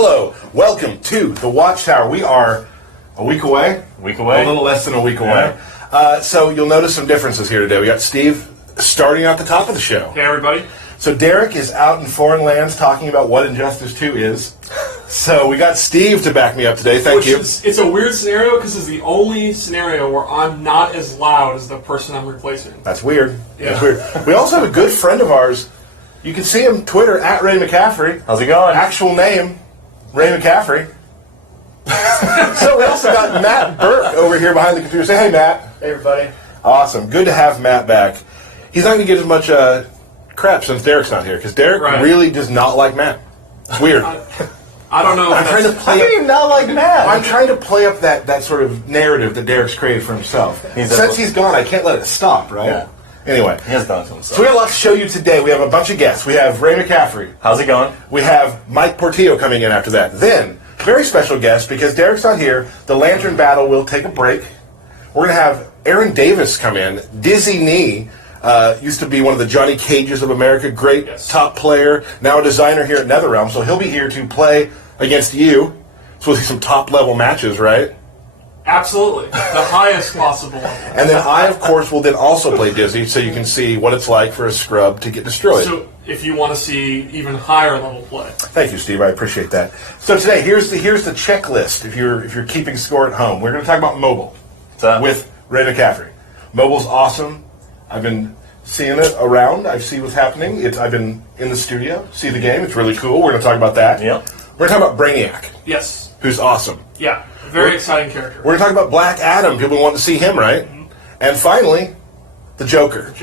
Hello, welcome to the Watchtower. We are a week away. A little less than a week away. So you'll notice some differences here today. We got Steve starting at the top of the show. Hey, everybody. So Derek is out in foreign lands talking about what Injustice 2 is. So we got Steve to back me up today. Thank you. It's a weird scenario because it's the only scenario where I'm not as loud as the person I'm replacing. That's weird. Yeah. That's weird. We also have a good friend of ours. You can see him Twitter at Ray McCaffrey. How's it going? Actual name, Ray McCaffrey. So we also got Matt Burke over here behind the computer. Say hey, Matt. Hey, everybody. Awesome. Good to have Matt back. He's not going to get as much crap since Derek's not here, because Derek really does not like Matt. It's weird. I don't know. I'm trying to play. How do you not like Matt? I'm trying to play up that sort of narrative that Derek's created for himself. Since he's gone, I can't let it stop, right? Yeah. Anyway, he has done to himself. So we have a lot to show you today. We have a bunch of guests. We have Ray McCaffrey. How's it going? We have Mike Portillo coming in after that. Then, very special guest, because Derek's not here, the Lantern Battle will take a break. We're going to have Aaron Davis come in. Dizzy Knee used to be one of the Johnny Cages of America. Great top player. Now a designer here at NetherRealm. So he'll be here to play against you. So we'll see some top-level matches, right? Absolutely. The highest possible level. And then I, of course, will then also play Dizzy, so you can see what it's like for a scrub to get destroyed. So if you want to see even higher level play. Thank you, Steve. I appreciate that. So today, here's the checklist. If you're keeping score at home, we're going to talk about mobile with Ray McCaffrey. Mobile's awesome. I've been seeing it around. I see what's happening. I've been in the studio, see the game. It's really cool. We're going to talk about that. Yep. We're going to talk about Brainiac. Yes. Who's awesome. Yeah. Very exciting character. We're going to talk about Black Adam. People want to see him, right? Mm-hmm. And finally, the Joker.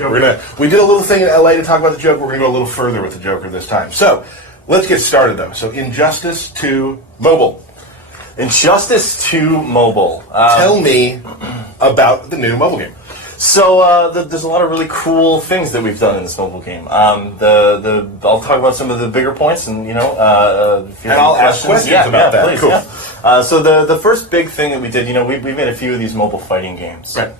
We did a little thing in LA to talk about the Joker. We're going to go a little further with the Joker this time. So, let's get started, though. So, Injustice 2 Mobile. Injustice 2 Mobile. Tell me about the new mobile game. So there's a lot of really cool things that we've done in this mobile game. I'll talk about some of the bigger points, and and I'll ask questions about that. Please, cool. Yeah. So the first big thing that we did, we made a few of these mobile fighting games. Right.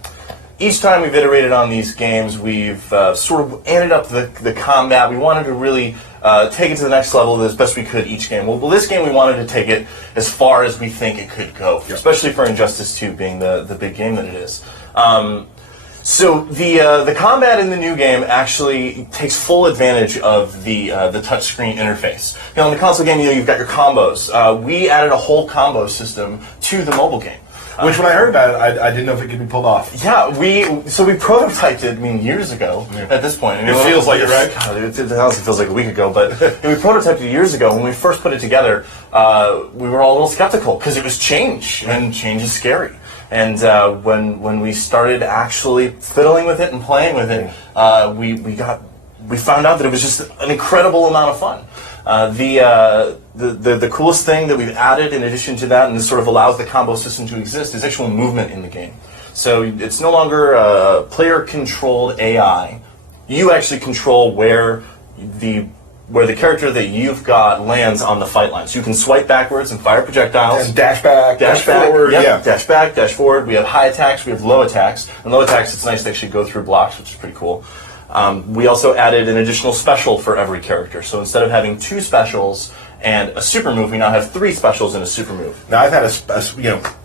Each time we've iterated on these games, we've sort of amped up the combat. We wanted to really take it to the next level as best we could each game. Well, this game we wanted to take it as far as we think it could go, especially for Injustice 2 being the big game that it is. So the combat in the new game actually takes full advantage of the touchscreen interface. In the console game, you've got your combos. We added a whole combo system to the mobile game. Which, when I heard about it, I didn't know if it could be pulled off. Yeah, we prototyped it, years ago at this point. And it feels like it, right? God, it honestly feels like a week ago, but we prototyped it years ago. When we first put it together, we were all a little skeptical, because it was change, and change is scary. And when we started actually fiddling with it and playing with it, we found out that it was just an incredible amount of fun. The coolest thing that we've added in addition to that, and this sort of allows the combo system to exist, is actual movement in the game. So it's no longer player-controlled AI. You actually control where the character that you've got lands on the fight line. So you can swipe backwards and fire projectiles. And dash back, dash forward. Yep. Yeah, dash back, dash forward. We have high attacks, we have low attacks. And low attacks, it's nice to actually go through blocks, which is pretty cool. We also added an additional special for every character. So instead of having 2 specials and a super move, we now have 3 specials and a super move. Now, I've had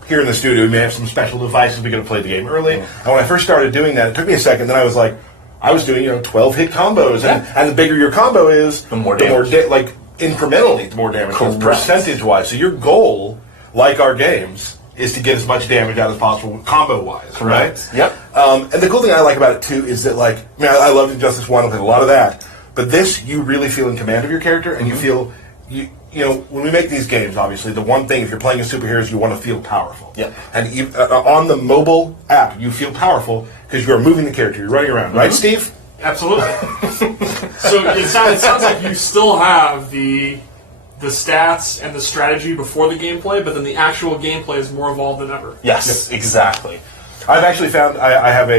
here in the studio, we may have some special devices. We could have played the game early. And when I first started doing that, it took me a second. Then I was like, I was doing 12-hit combos, and the bigger your combo is, the more damage. Incrementally, the more damage, percentage-wise. So your goal, like our games, is to get as much damage out as possible combo-wise, right? Yep. And the cool thing I like about it too is that, I love Injustice 1, I played a lot of that, but this, you really feel in command of your character, and you feel, when we make these games, obviously, the one thing, if you're playing a superhero, is you want to feel powerful. Yep. And on the mobile app, you feel powerful because you are moving the character, you're running around, right, Steve? Absolutely. So it sounds like you still have the stats and the strategy before the gameplay, but then the actual gameplay is more evolved than ever. Yes, exactly. I've actually found, I have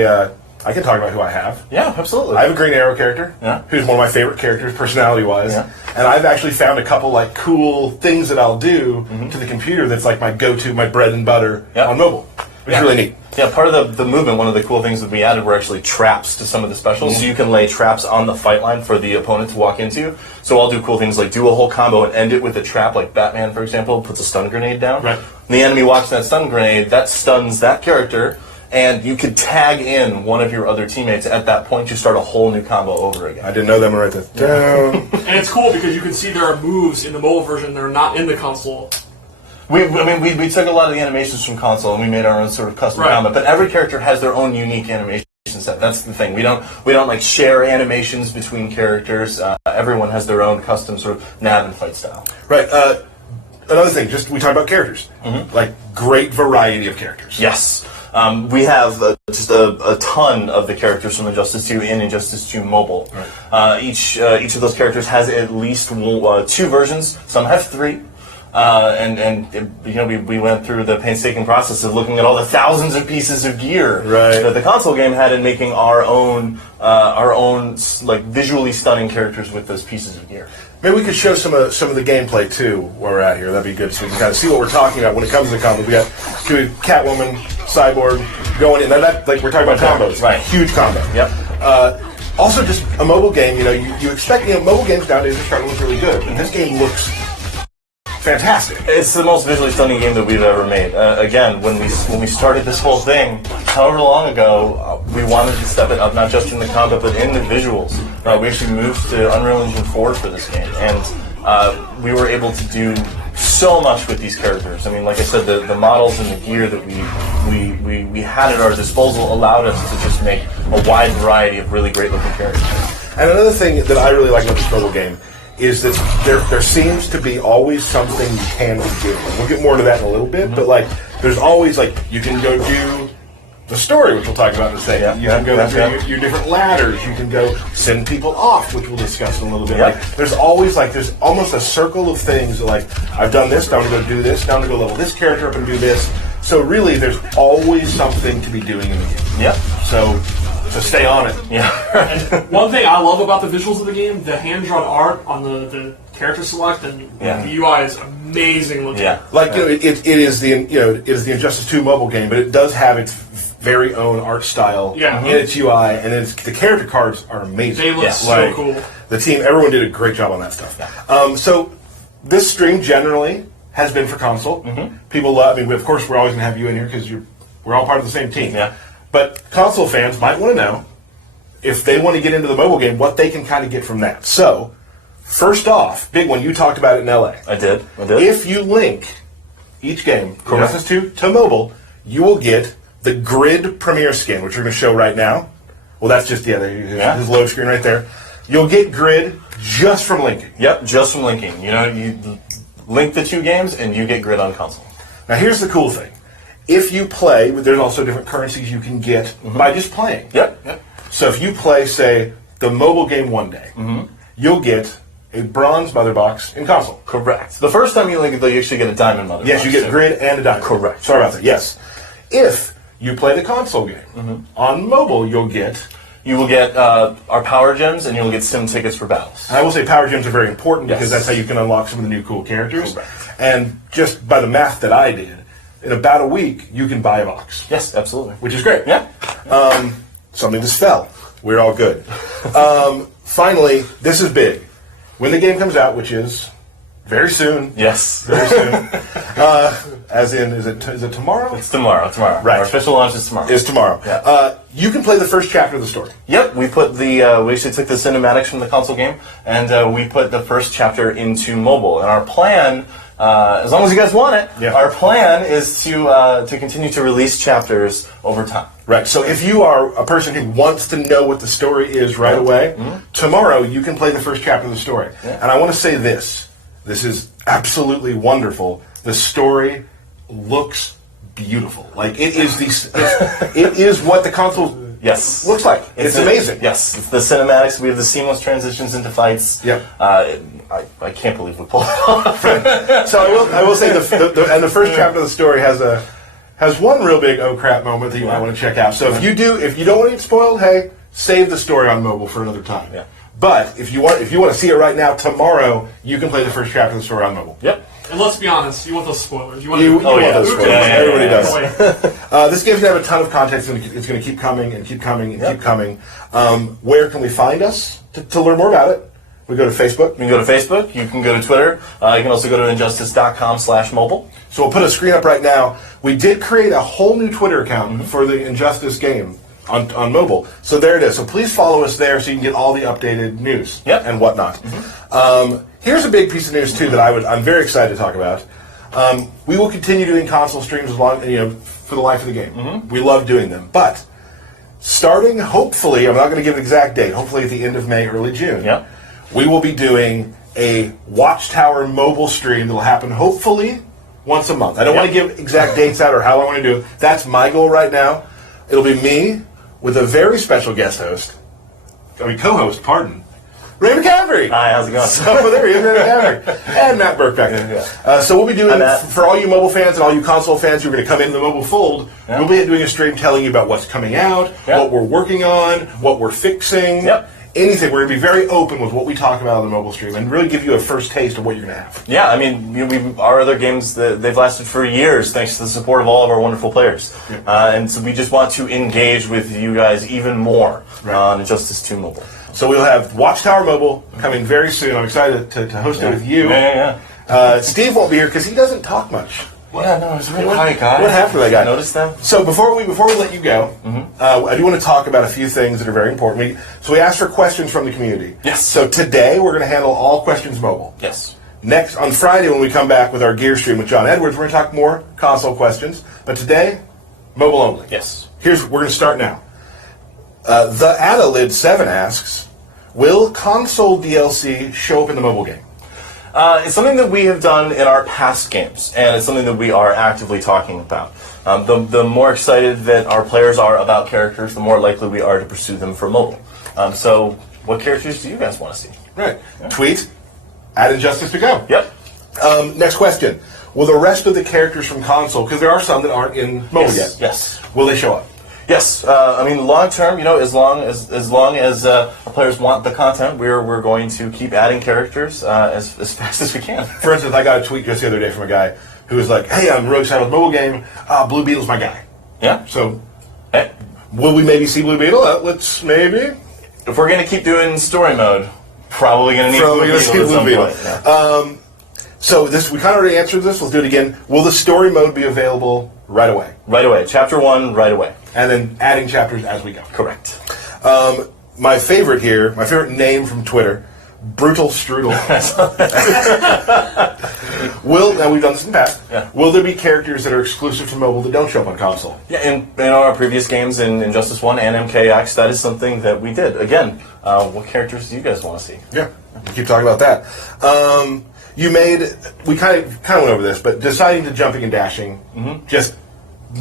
I can talk about who I have. Yeah, absolutely. I have a Green Arrow character, who's one of my favorite characters, personality-wise. Yeah. And I've actually found a couple cool things that I'll do to the computer that's my go-to, my bread and butter on mobile. which is really neat. Yeah, part of the movement, one of the cool things that we added were actually traps to some of the specials. So you can lay traps on the fight line for the opponent to walk into. So I'll do cool things like do a whole combo and end it with a trap, like Batman, for example, puts a stun grenade down. Right. And the enemy walks that stun grenade, that stuns that character, and you could tag in one of your other teammates at that point to start a whole new combo over again. I didn't know that. I'm going to write that down. And it's cool because you can see there are moves in the mobile version that are not in the console. We took a lot of the animations from console and we made our own sort of custom combat, but every character has their own unique animation set. That's the thing. We don't like share animations between characters. Everyone has their own custom sort of nav and fight style. Right. Another thing, we talked about characters. Like, great variety of characters. Yes. We have just a ton of the characters from Injustice 2 in Injustice 2 Mobile. Right. Each of those characters has at least 2 versions. Some have 3. We went through the painstaking process of looking at all the thousands of pieces of gear that the console game had and making our own like visually stunning characters with those pieces of gear. Maybe we could show some of the gameplay too while we're at here. That'd be good, so we can kind of see what we're talking about when it comes to combos. We got Catwoman, Cyborg going in. That like we're talking about combos, right? Huge combo. Yep. Also, just a mobile game. You expect mobile games nowadays are starting to look really good, and this game looks fantastic. It's the most visually stunning game that we've ever made. Again, when we started this whole thing, however long ago, we wanted to step it up, not just in the combat, but in the visuals. We actually moved to Unreal Engine 4 for this game, and we were able to do so much with these characters. I mean, like I said, the models and the gear that we had at our disposal allowed us to just make a wide variety of really great-looking characters. And another thing that I really like about this mobile game is that there seems to be always something you can do. And we'll get more into that in a little bit, but like there's always like you can go do the story, which we'll talk about in a second. You can go through your different ladders. You can go send people off, which we'll discuss in a little bit. Like there's always there's almost a circle of things like I've done this, now I'm going to go do this, now I'm going to go level this character up and do this. So really, there's always something to be doing in the game. Yep. So stay on it. Yeah. And one thing I love about the visuals of the game, the hand-drawn art on the character select and the UI is amazing looking. Yeah. Like it is the Injustice 2 mobile game, but it does have its very own art style in its UI, and the character cards are amazing. They look so cool. The team, everyone did a great job on that stuff. Yeah. So this stream generally has been for console. People love. I mean, of course, we're always going to have you in here because we're all part of the same team. Yeah. But console fans might want to know if they want to get into the mobile game, what they can kind of get from that. So, first off, big one, you talked about it in LA. I did. If you link each game, Injustice 2 to mobile, you will get the Grid Premiere skin, which we're going to show right now. Well, that's just his load screen right there. You'll get Grid just from linking. Yep, just from linking. You link the 2 games and you get Grid on console. Now, here's the cool thing. If you play, there's also different currencies you can get by just playing. Yep. So if you play, say, the mobile game one day, you'll get a bronze mother box in console. Correct. The first time you link it, though, you actually get a diamond mother box. Yes, you get Grid and a diamond. Correct. Sorry about that. Yes. If you play the console game, on mobile you'll get... You will get our power gems, and you will get sim tickets for battles. And I will say power gems are very important because that's how you can unlock some of the new cool characters. Correct. And just by the math that I did, in about a week, you can buy a box. Yes, absolutely. Which is great. Yeah. Something just fell. We're all good. Finally, this is big. When the game comes out, which is very soon. Yes. Very soon. As in, is it tomorrow? It's tomorrow. Right. Our official launch is tomorrow. Is tomorrow. Yeah. You can play the first chapter of the story. Yep. We put we actually took the cinematics from the console game, and we put the first chapter into mobile. And our plan, as long as you guys want it, our plan is to continue to release chapters over time. Right. So if you are a person who wants to know what the story is right away, tomorrow you can play the first chapter of the story. Yeah. And I want to say this. This is absolutely wonderful. The story looks beautiful. Like it is it is what the console looks like. It's amazing. Yes. It's the cinematics. We have the seamless transitions into fights. Yeah. I can't believe we pulled it off. So I will say the first chapter of the story has one real big oh crap moment that you might want to check out. So if you don't want to get spoiled, hey, save the story on mobile for another time. Yeah. But if you want to see it right now, tomorrow you can play the first chapter of the story on mobile. Yep. And let's be honest, you want those spoilers. You want You to, want yeah. those spoilers. Yeah, Everybody yeah. does. This game's going to have a ton of content. It's going to keep coming and keep coming and keep coming. Where can we find us to learn more about it? We go to Facebook. You can go to Facebook. You can go to Twitter. You can also go to injustice.com/mobile. So we'll put a screen up right now. We did create a whole new Twitter account for the Injustice game on mobile. So there it is. So please follow us there so you can get all the updated news and whatnot. Here's a big piece of news too that I'm very excited to talk about. We will continue doing console streams as long for the life of the game. We love doing them, but starting hopefully, I'm not going to give an exact date. Hopefully at the end of May, early June. We will be doing a Watchtower mobile stream that will happen hopefully once a month. I don't want to give exact dates out or how I want to do it. That's my goal right now. It'll be me with a very special guest host. Co-host, pardon. Ray McCaffrey. Hi, how's it going? So there he is, Ray McCaffrey. And Matt Burke back there. So we'll be doing, for all you mobile fans and all you console fans who are going to come into the mobile fold, we'll be doing a stream telling you about what's coming out, what we're working on, what we're fixing. Anything. We're going to be very open with what we talk about on the mobile stream and really give you a first taste of what you're going to have. Yeah, I mean, our other games, they've lasted for years thanks to the support of all of our wonderful players. And so we just want to engage with you guys even more on Injustice 2 Mobile. So we'll have Watchtower Mobile coming very soon. I'm excited to host it with you. Steve won't be here because he doesn't talk much. Yeah, no, it's really quiet guy. What happened to that guy? Notice that? So before we let you go, I do want to talk about a few things that are very important. We asked for questions from the community. Yes. So today we're going to handle all questions mobile. Yes. Next, on Friday when we come back with our gear stream with John Edwards, we're going to talk more console questions. But today, mobile only. Yes. We're going to start now. The Adalid7 asks, will console DLC show up in the mobile game? It's something that we have done in our past games, and it's something that we are actively talking about. The more excited that our players are about characters, the more likely we are to pursue them for mobile. So, what characters do you guys want to see? Right. Tweet at Injustice to go. Yep. Next question. Will the rest of the characters from console, because there are some that aren't in mobile yet, Yes. will they show up? Yes, I mean long term, as long as our players want the content, we're going to keep adding characters as fast as we can. For instance, I got a tweet just the other day from a guy who was like, "Hey, I'm really excited about the mobile game. Blue Beetle's my guy." Yeah. So, Hey, will we maybe see Blue Beetle? Let's maybe. if we're gonna keep doing story mode, probably gonna need Probably Blue gonna Beetle see at some Blue point. Beetle. Yeah. So we kind of already answered this. Let's do it again. Will the story mode be available right away? Right away, chapter 1, right away. And then adding chapters as we go. Correct. My favorite here, my favorite name from Twitter, Brutal Strudel. Now we've done this in the past. Yeah. Will there be characters that are exclusive to mobile that don't show up on console? Yeah, in our previous games in Injustice 1 and MKX, that is something that we did. Again, what characters do you guys want to see? Yeah, we'll keep talking about that. We kind of went over this, but deciding to jumping and dashing, just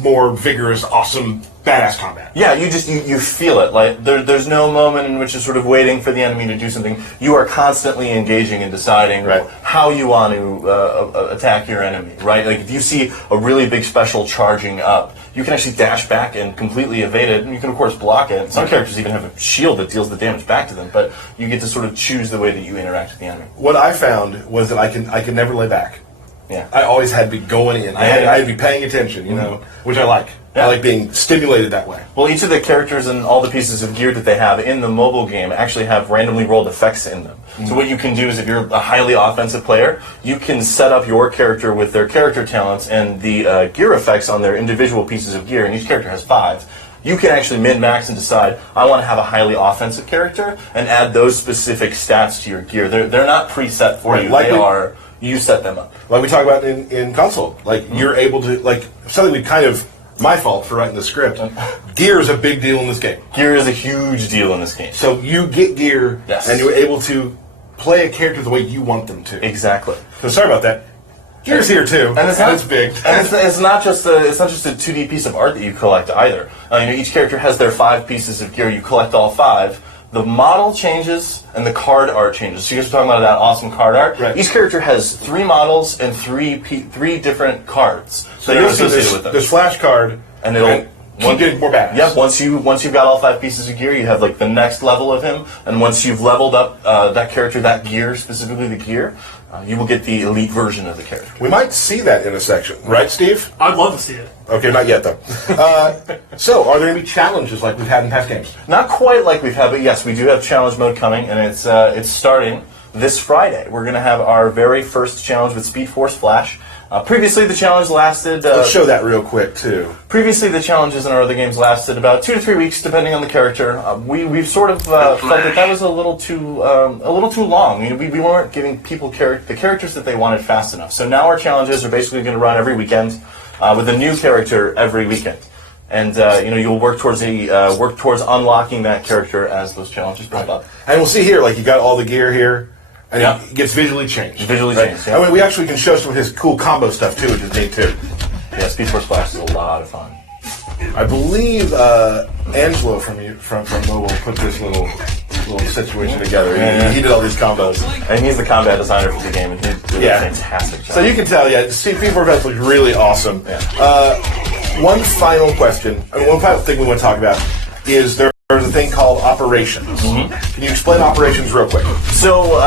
more vigorous, awesome, badass combat. Yeah, you feel it. Like there's no moment in which you're sort of waiting for the enemy to do something. You are constantly engaging and deciding how you want to attack your enemy. Right? Like if you see a really big special charging up, you can actually dash back and completely evade it, and you can of course block it. Some characters even have a shield that deals the damage back to them, but you get to sort of choose the way that you interact with the enemy. What I found was that I can never lay back. Yeah. I always had to be going in. I had to be paying attention, which I like. Yeah. I like being stimulated that way. Well, each of the characters and all the pieces of gear that they have in the mobile game actually have randomly rolled effects in them. So what you can do is if you're a highly offensive player, you can set up your character with their character talents and the gear effects on their individual pieces of gear, and each character has 5. You can actually min-max and decide, I want to have a highly offensive character, and add those specific stats to your gear. They're not preset for you. You set them up. Like we talk about in console. Like you're able to, something we kind of, my fault for writing the script, gear is a big deal in this game. Gear is a huge deal in this game. So you get gear, and you're able to play a character the way you want them to. Exactly. So sorry about that. Gear's here too, and it's big. And it's not just a 2D piece of art that you collect either. Each character has their 5 pieces of gear. You collect all 5. The model changes and the card art changes. So you guys were talking about that awesome card art. Right. Each character has 3 models and 3 different cards So that are you'll see associated with them. this flash card, And it'll Keep getting more badass. Yep. Once you've got all 5 pieces of gear, you have like the next level of him, and once you've leveled up that character, that gear, specifically the gear, you will get the elite version of the character. We might see that in a section, right, Steve? I'd love to see it. Okay, not yet though. So, are there any challenges like we've had in past games? Not quite like we've had, but yes, we do have challenge mode coming, and it's starting this Friday. We're going to have our very first challenge with Speed Force Flash. Previously, the challenge lasted. Let's show that real quick too. Previously, the challenges in our other games lasted about 2 to 3 weeks, depending on the character. We've sort of felt that was a little too long. We weren't giving people the characters that they wanted fast enough. So now our challenges are basically going to run every weekend with a new character every weekend. And you'll work towards unlocking that character as those challenges pop up. And we'll see here, like you got all the gear here. And it gets visually changed. Visually changed, yeah. I mean, we actually can show some of his cool combo stuff, too, which is neat, too. Yeah, Speed Force Flash is a lot of fun. I believe Angelo from Mobile put this little situation together. He did all these combos. And he's the combat designer for the game, and he did a fantastic job. So you can tell, Speed Force Flash looks really awesome. Yeah. One final question, one final thing we want to talk about is there's a thing called operations. Mm-hmm. Can you explain operations real quick? So,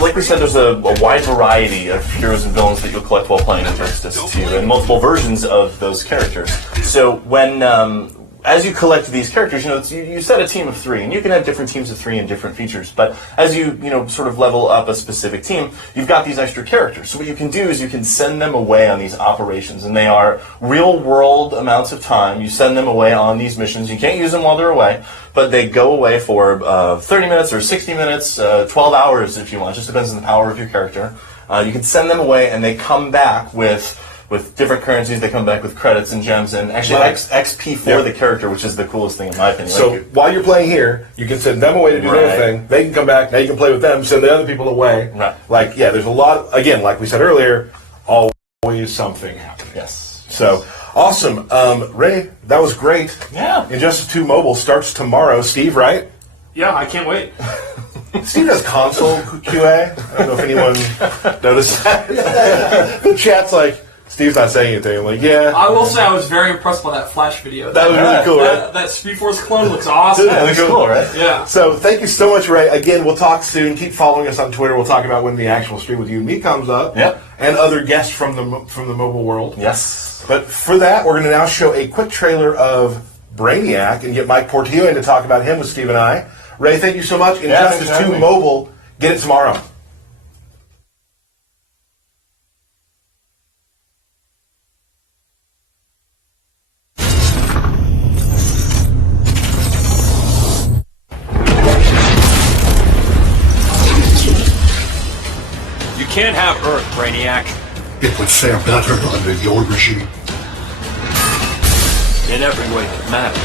like we said, there's a wide variety of heroes and villains that you'll collect while playing Injustice 2, and multiple versions of those characters. So when as you collect these characters, you set a team of 3, and you can have different teams of 3 and different features. But as you sort of level up a specific team, you've got these extra characters. So what you can do is you can send them away on these operations, and they are real-world amounts of time. You send them away on these missions. You can't use them while they're away, but they go away for 30 minutes or 60 minutes, 12 hours if you want. It just depends on the power of your character. You can send them away, and they come back with different currencies. They come back with credits and gems and actually XP for the character, which is the coolest thing in my opinion. So while you're playing here, you can send them away to do their thing. They can come back. Now you can play with them. Send the other people away. Right. There's a lot. Again, like we said earlier, always something happening. Yes. So awesome, Ray. That was great. Yeah. Injustice 2 Mobile starts tomorrow. Steve, right? Yeah, I can't wait. Steve does console QA. I don't know if anyone noticed that. The chat's like, Steve's not saying anything. I'm like, yeah. I will say I was very impressed by that Flash video. That was really cool, right? That Speed Force clone looks awesome. Yeah, looks cool, right? Yeah. So thank you so much, Ray. Again, we'll talk soon. Keep following us on Twitter. We'll talk about when the actual stream with you and me comes up. Yep. And other guests from the mobile world. Yes. But for that, we're going to now show a quick trailer of Brainiac and get Mike Portillo in to talk about him with Steve and I. Ray, thank you so much. Injustice 2 Mobile. Get it tomorrow. You can't have Earth, Brainiac. It would fare better under your regime. In every way that matters.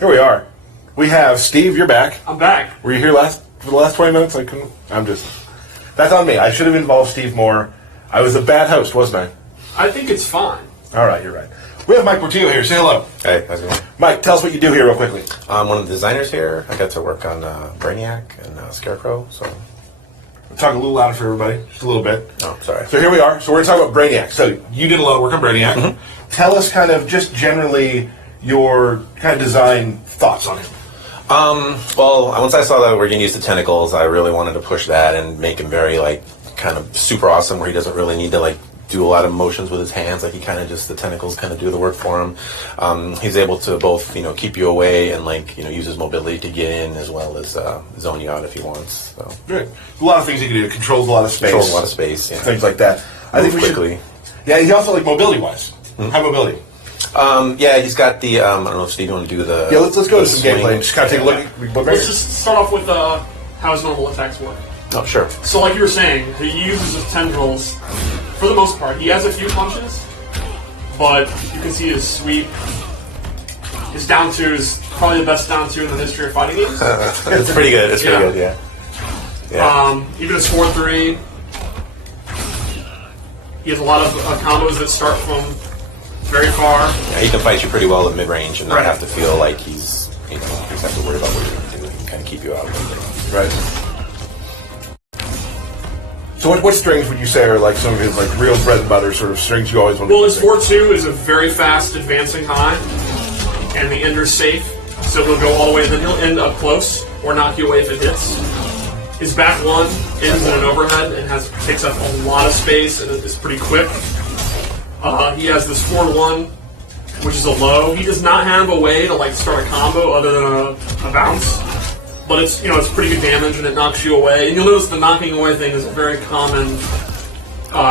Here we are. We have Steve. You're back. I'm back. Were you here for the last 20 minutes? I couldn't. That's on me. I should have involved Steve more. I was a bad host, wasn't I? I think it's fine. All right, you're right. We have Mike Portillo here. Say hello. Hey, how's it going? Mike, tell us what you do here real quickly. I'm one of the designers here. I got to work on Brainiac and Scarecrow, so... Talk a little louder for everybody, just a little bit. Oh, sorry. So here we are. So we're going to talk about Brainiac. So you did a lot of work on Brainiac. Mm-hmm. Tell us kind of just generally your kind of design thoughts on him. Well, once I saw that we're going to use the tentacles, I really wanted to push that and make him very, like, kind of super awesome, where he doesn't really need to, like, do a lot of motions with his hands. Like, he kind of just, the tentacles kind of do the work for him. He's able to both, keep you away and, like, use his mobility to get in, as well as zone you out if he wants. So. Good. A lot of things he can do. Controls a lot of space. Controls a lot of space, yeah. Things like that. I think we quickly. Yeah, he's also, like, mobility-wise. High mobility. Yeah, he's got the, I don't know if Steve, you want to do the... Yeah, let's go to some swing. gameplay and just kind of take a look at... Let's just start off with how his normal attacks work. Oh, sure. So like you were saying, he uses his tendrils for the most part. He has a few punches, but you can see his sweep. His down two is probably the best down two in the history of fighting games. It's pretty good. It's pretty good, yeah. Even his 4-3. He has a lot of combos that start from very far. Yeah, he can fight you pretty well at mid-range and not Right. have to feel like he's have to worry about what you're going to do. He can kind of keep you out. Right. So what strings would you say are like some of his like real bread and butter sort of strings you always want to Well, his use? 4-2 is a very fast advancing high, and the ender's safe, so he'll go all the way, then he'll end up close or knock you away if it hits. His back one ends in an overhead and takes up a lot of space and is pretty quick. He has this 4-1, which is a low. He does not have a way to like start a combo other than a bounce. But it's it's pretty good damage and it knocks you away. And you'll notice the knocking away thing is a very common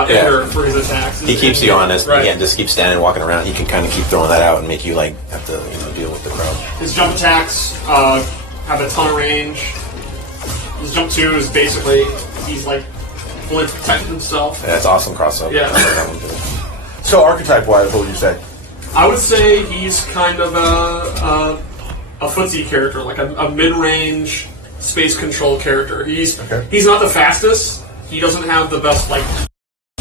ender for his attacks. He keeps you honest. Right. He can't just keep standing, walking around. He can kind of keep throwing that out and make you like have to deal with the crowd. His jump attacks have a ton of range. His jump 2 is basically he's like fully protected himself. Yeah, that's awesome cross up. Yeah. That one too. So archetype wise, what would you say? I would say he's kind of a footsie character, like a mid-range space control character. He's not the fastest. He doesn't have the best like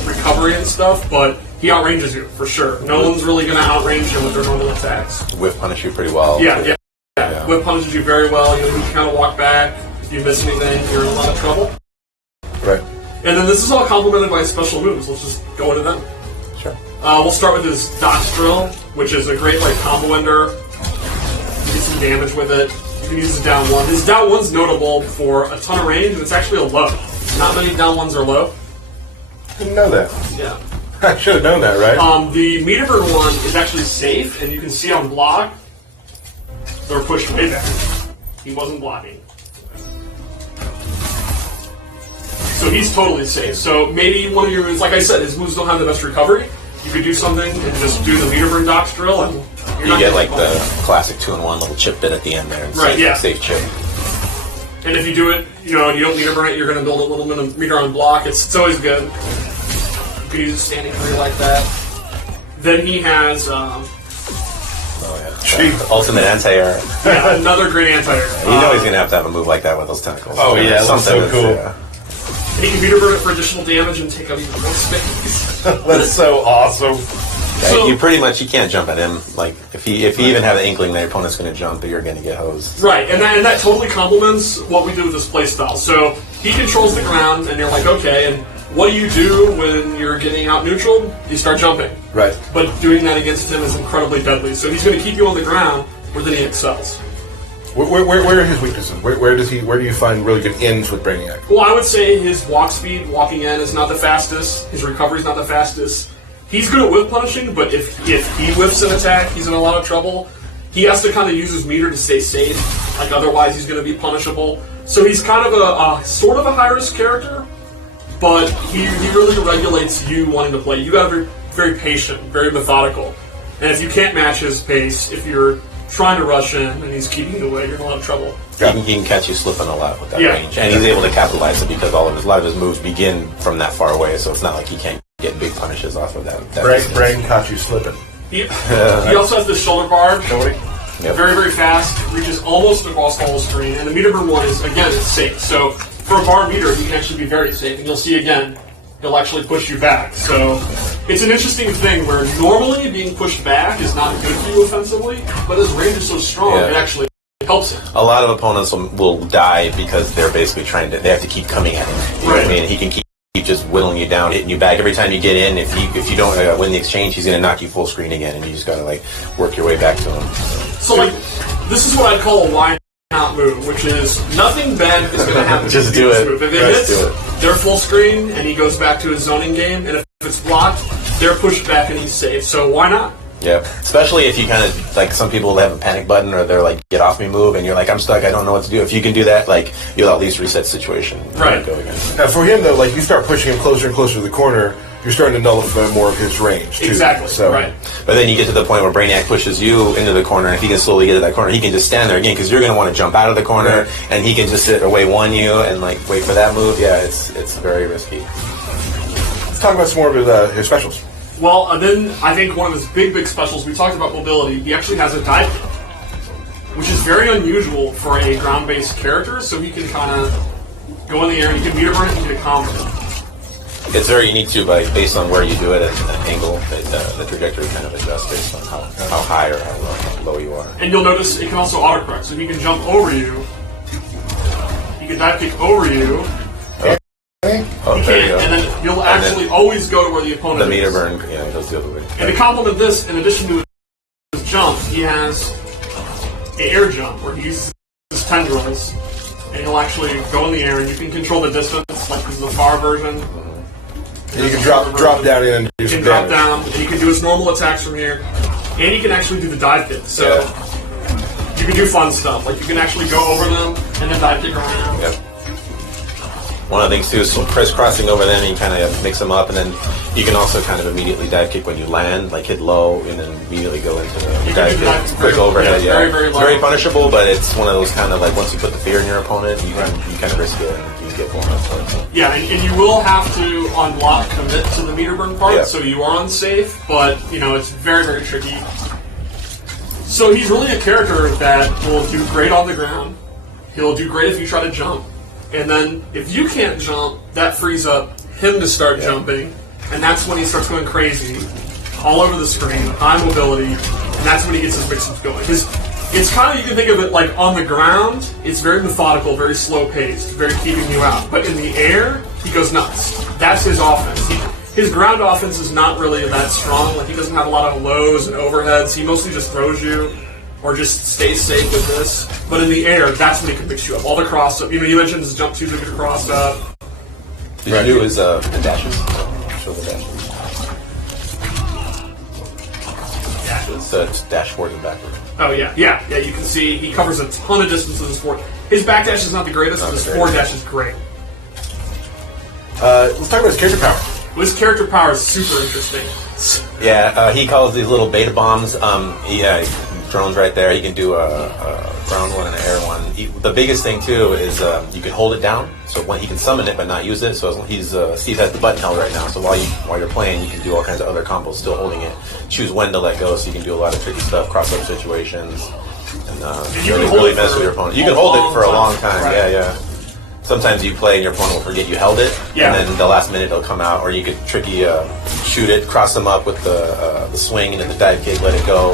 recovery and stuff, but he outranges you for sure. No one's really going to outrange him with their normal attacks. Whip punish you pretty well. Yeah. Whip punishes you very well. You can kind of walk back. If you miss anything, you're in a lot of trouble. Right. And then this is all complemented by special moves. Let's just go into them. Sure. We'll start with his Dox Drill, which is a great like combo ender. You get some damage with it. You can use his down one. His down one's notable for a ton of range, and it's actually a low. Not many down ones are low. Didn't know that. Yeah. I should have known that, right? The meter burn one is actually safe, and you can see on block, they're pushed way back. He wasn't blocking. So he's totally safe. So maybe one of your moves, like I said, his moves don't have the best recovery. You could do something and just do the meter burn Dox Drill, and you're You not get getting like blocked. the classic 2-in-1 little chip bit at the end there. And Right, yeah. Safe chip. And if you do it, and you don't meter burn it, you're going to build a little bit of meter on block. It's always good. You can use a standing tree like that. Then he has Ultimate anti-air. another great anti-air. You know he's going to have a move like that with those tentacles. Oh, yeah, that's Something so cool. And he can meter burn it for additional damage and take up even more space. That's so awesome. So- you can't jump at him. Like if he even have an inkling that your opponent's going to jump, you're going to get hosed. Right, and that totally complements what we do with this playstyle. So he controls the ground, and you're like, okay, and what do you do when you're getting out neutral? You start jumping. Right. But doing that against him is incredibly deadly. So he's going to keep you on the ground, where then he excels. Where are his weaknesses? Where do you find really good ends with Brainiac? Well, I would say his walk speed, walking in, is not the fastest. His recovery is not the fastest. He's good at whip punishing, but if he whips an attack, he's in a lot of trouble. He has to kind of use his meter to stay safe. Like otherwise, he's going to be punishable. So he's kind of a sort of a high risk character, but he really regulates you wanting to play. You got to be very patient, very methodical, and if you can't match his pace, if you're trying to rush in and he's keeping you away, you're in a lot of trouble. He can catch you slipping a lot with that Yeah. range, and he's able to capitalize it because a lot of his moves begin from that far away. So it's not like he can't get big punishes off of that. Brain caught you slipping. He also has the shoulder bar. Yep. Very, very fast, reaches almost across the whole screen, and the meter burn one is, again, it's safe. So for a bar meter, you can actually be very safe, and you'll see again, he'll actually push you back. So it's an interesting thing where normally being pushed back is not good for you offensively, but his range is so strong, Yeah. it actually helps him. A lot of opponents will die because they're basically they have to keep coming at him. You know what I mean? He can keep just whittling you down, hitting you back every time you get in. If you don't win the exchange, he's going to knock you full screen again, and you just got to like work your way back to him. So like, this is what I'd call a why not move, which is nothing bad is going to happen. Just do it. Move. If it Just hits, do it. they're full screen, and he goes back to his zoning game, and if it's blocked, they're pushed back and he's safe. So why not? Yeah, especially if you kind of, like, some people have a panic button or they're like, get off me move, and you're like, I'm stuck, I don't know what to do. If you can do that, like, you'll at least reset the situation. Right. Go again. For him, though, like, you start pushing him closer and closer to the corner, you're starting to nullify more of his range, too. Exactly, So, right. But then you get to the point where Brainiac pushes you into the corner, and if he can slowly get to that corner, he can just stand there again, because you're going to want to jump out of the corner, and he can just sit away one you and, like, wait for that move. Yeah, it's very risky. Let's talk about some more of his specials. Well, then I think one of his big specials, we talked about mobility, he actually has a dive kick, which is very unusual for a ground-based character, so he can kind of go in the air and he can meter burn it and get a combo. It's very unique, too, based on where you do it at an angle. The trajectory kind of adjusts based on how high or how low you are. And you'll notice it can also autocorrect, so he can jump over you, he can dive kick over you, Oh, he there you can, go. and then you'll actually always go to where the opponent The meter is. burn, yeah, it goes the other way. And to complement this, in addition to his jump, he has an air jump where he uses his tendrils, and he'll actually go in the air, and you can control the distance, like this is a far version. And you can drop down in and do You some can drop damage. down, and you can do his normal attacks from here, and you can actually do the dive kick. So you can do fun stuff, like you can actually go over them and then dive kick around. Yep. One of the things too is crisscrossing over them, and you kind of mix them up, and then you can also kind of immediately dive kick when you land, like hit low, and then immediately go into the You can dive do kick, that. quick overhead. Yeah, Yeah, it's very it's very low. punishable, but it's one of those kind of like once you put the fear in your opponent, you kind of risk it and you get blown up for it. Yeah, and you will have to unblock commit to the meter burn part, Yeah. so you are unsafe, but it's very tricky. So he's really a character that will do great on the ground. He'll do great if you try to jump. And then if you can't jump, that frees up him to start jumping, and that's when he starts going crazy all over the screen, high mobility, and that's when he gets his mix-ups going. Because it's kind of, you can think of it like on the ground, it's very methodical, very slow-paced, very keeping you out. But in the air, he goes nuts. That's his offense. His ground offense is not really that strong. Like, he doesn't have a lot of lows and overheads. He mostly just throws you or just stays safe with this. But in the air, that's when he can mix you up. All the cross up. You mentioned his jump 2s are good crossed up. Did you do his the dashes? Show the dashes. It's dash forward and backward. Oh, yeah. You can see he covers a ton of distance with his forward. His back dash is not the greatest, but his forward dash is great. Let's talk about his character power. His character power is super interesting. Yeah, he calls these little beta bombs. Drones right there. He can do a ground one and an air one. The biggest thing too is you can hold it down, so when he can summon it but not use it. So Steve has the button held right now. So while you're playing, you can do all kinds of other combos still holding it. Choose when to let go, so you can do a lot of tricky stuff, cross-up situations, and you can hold really it mess for with your opponent. You a can hold it for a long long time. time. Right. Yeah. Sometimes you play and your opponent will forget you held it, Yeah. and then the last minute it'll come out, or you could tricky shoot it, cross them up with the swing and then the dive kick, let it go.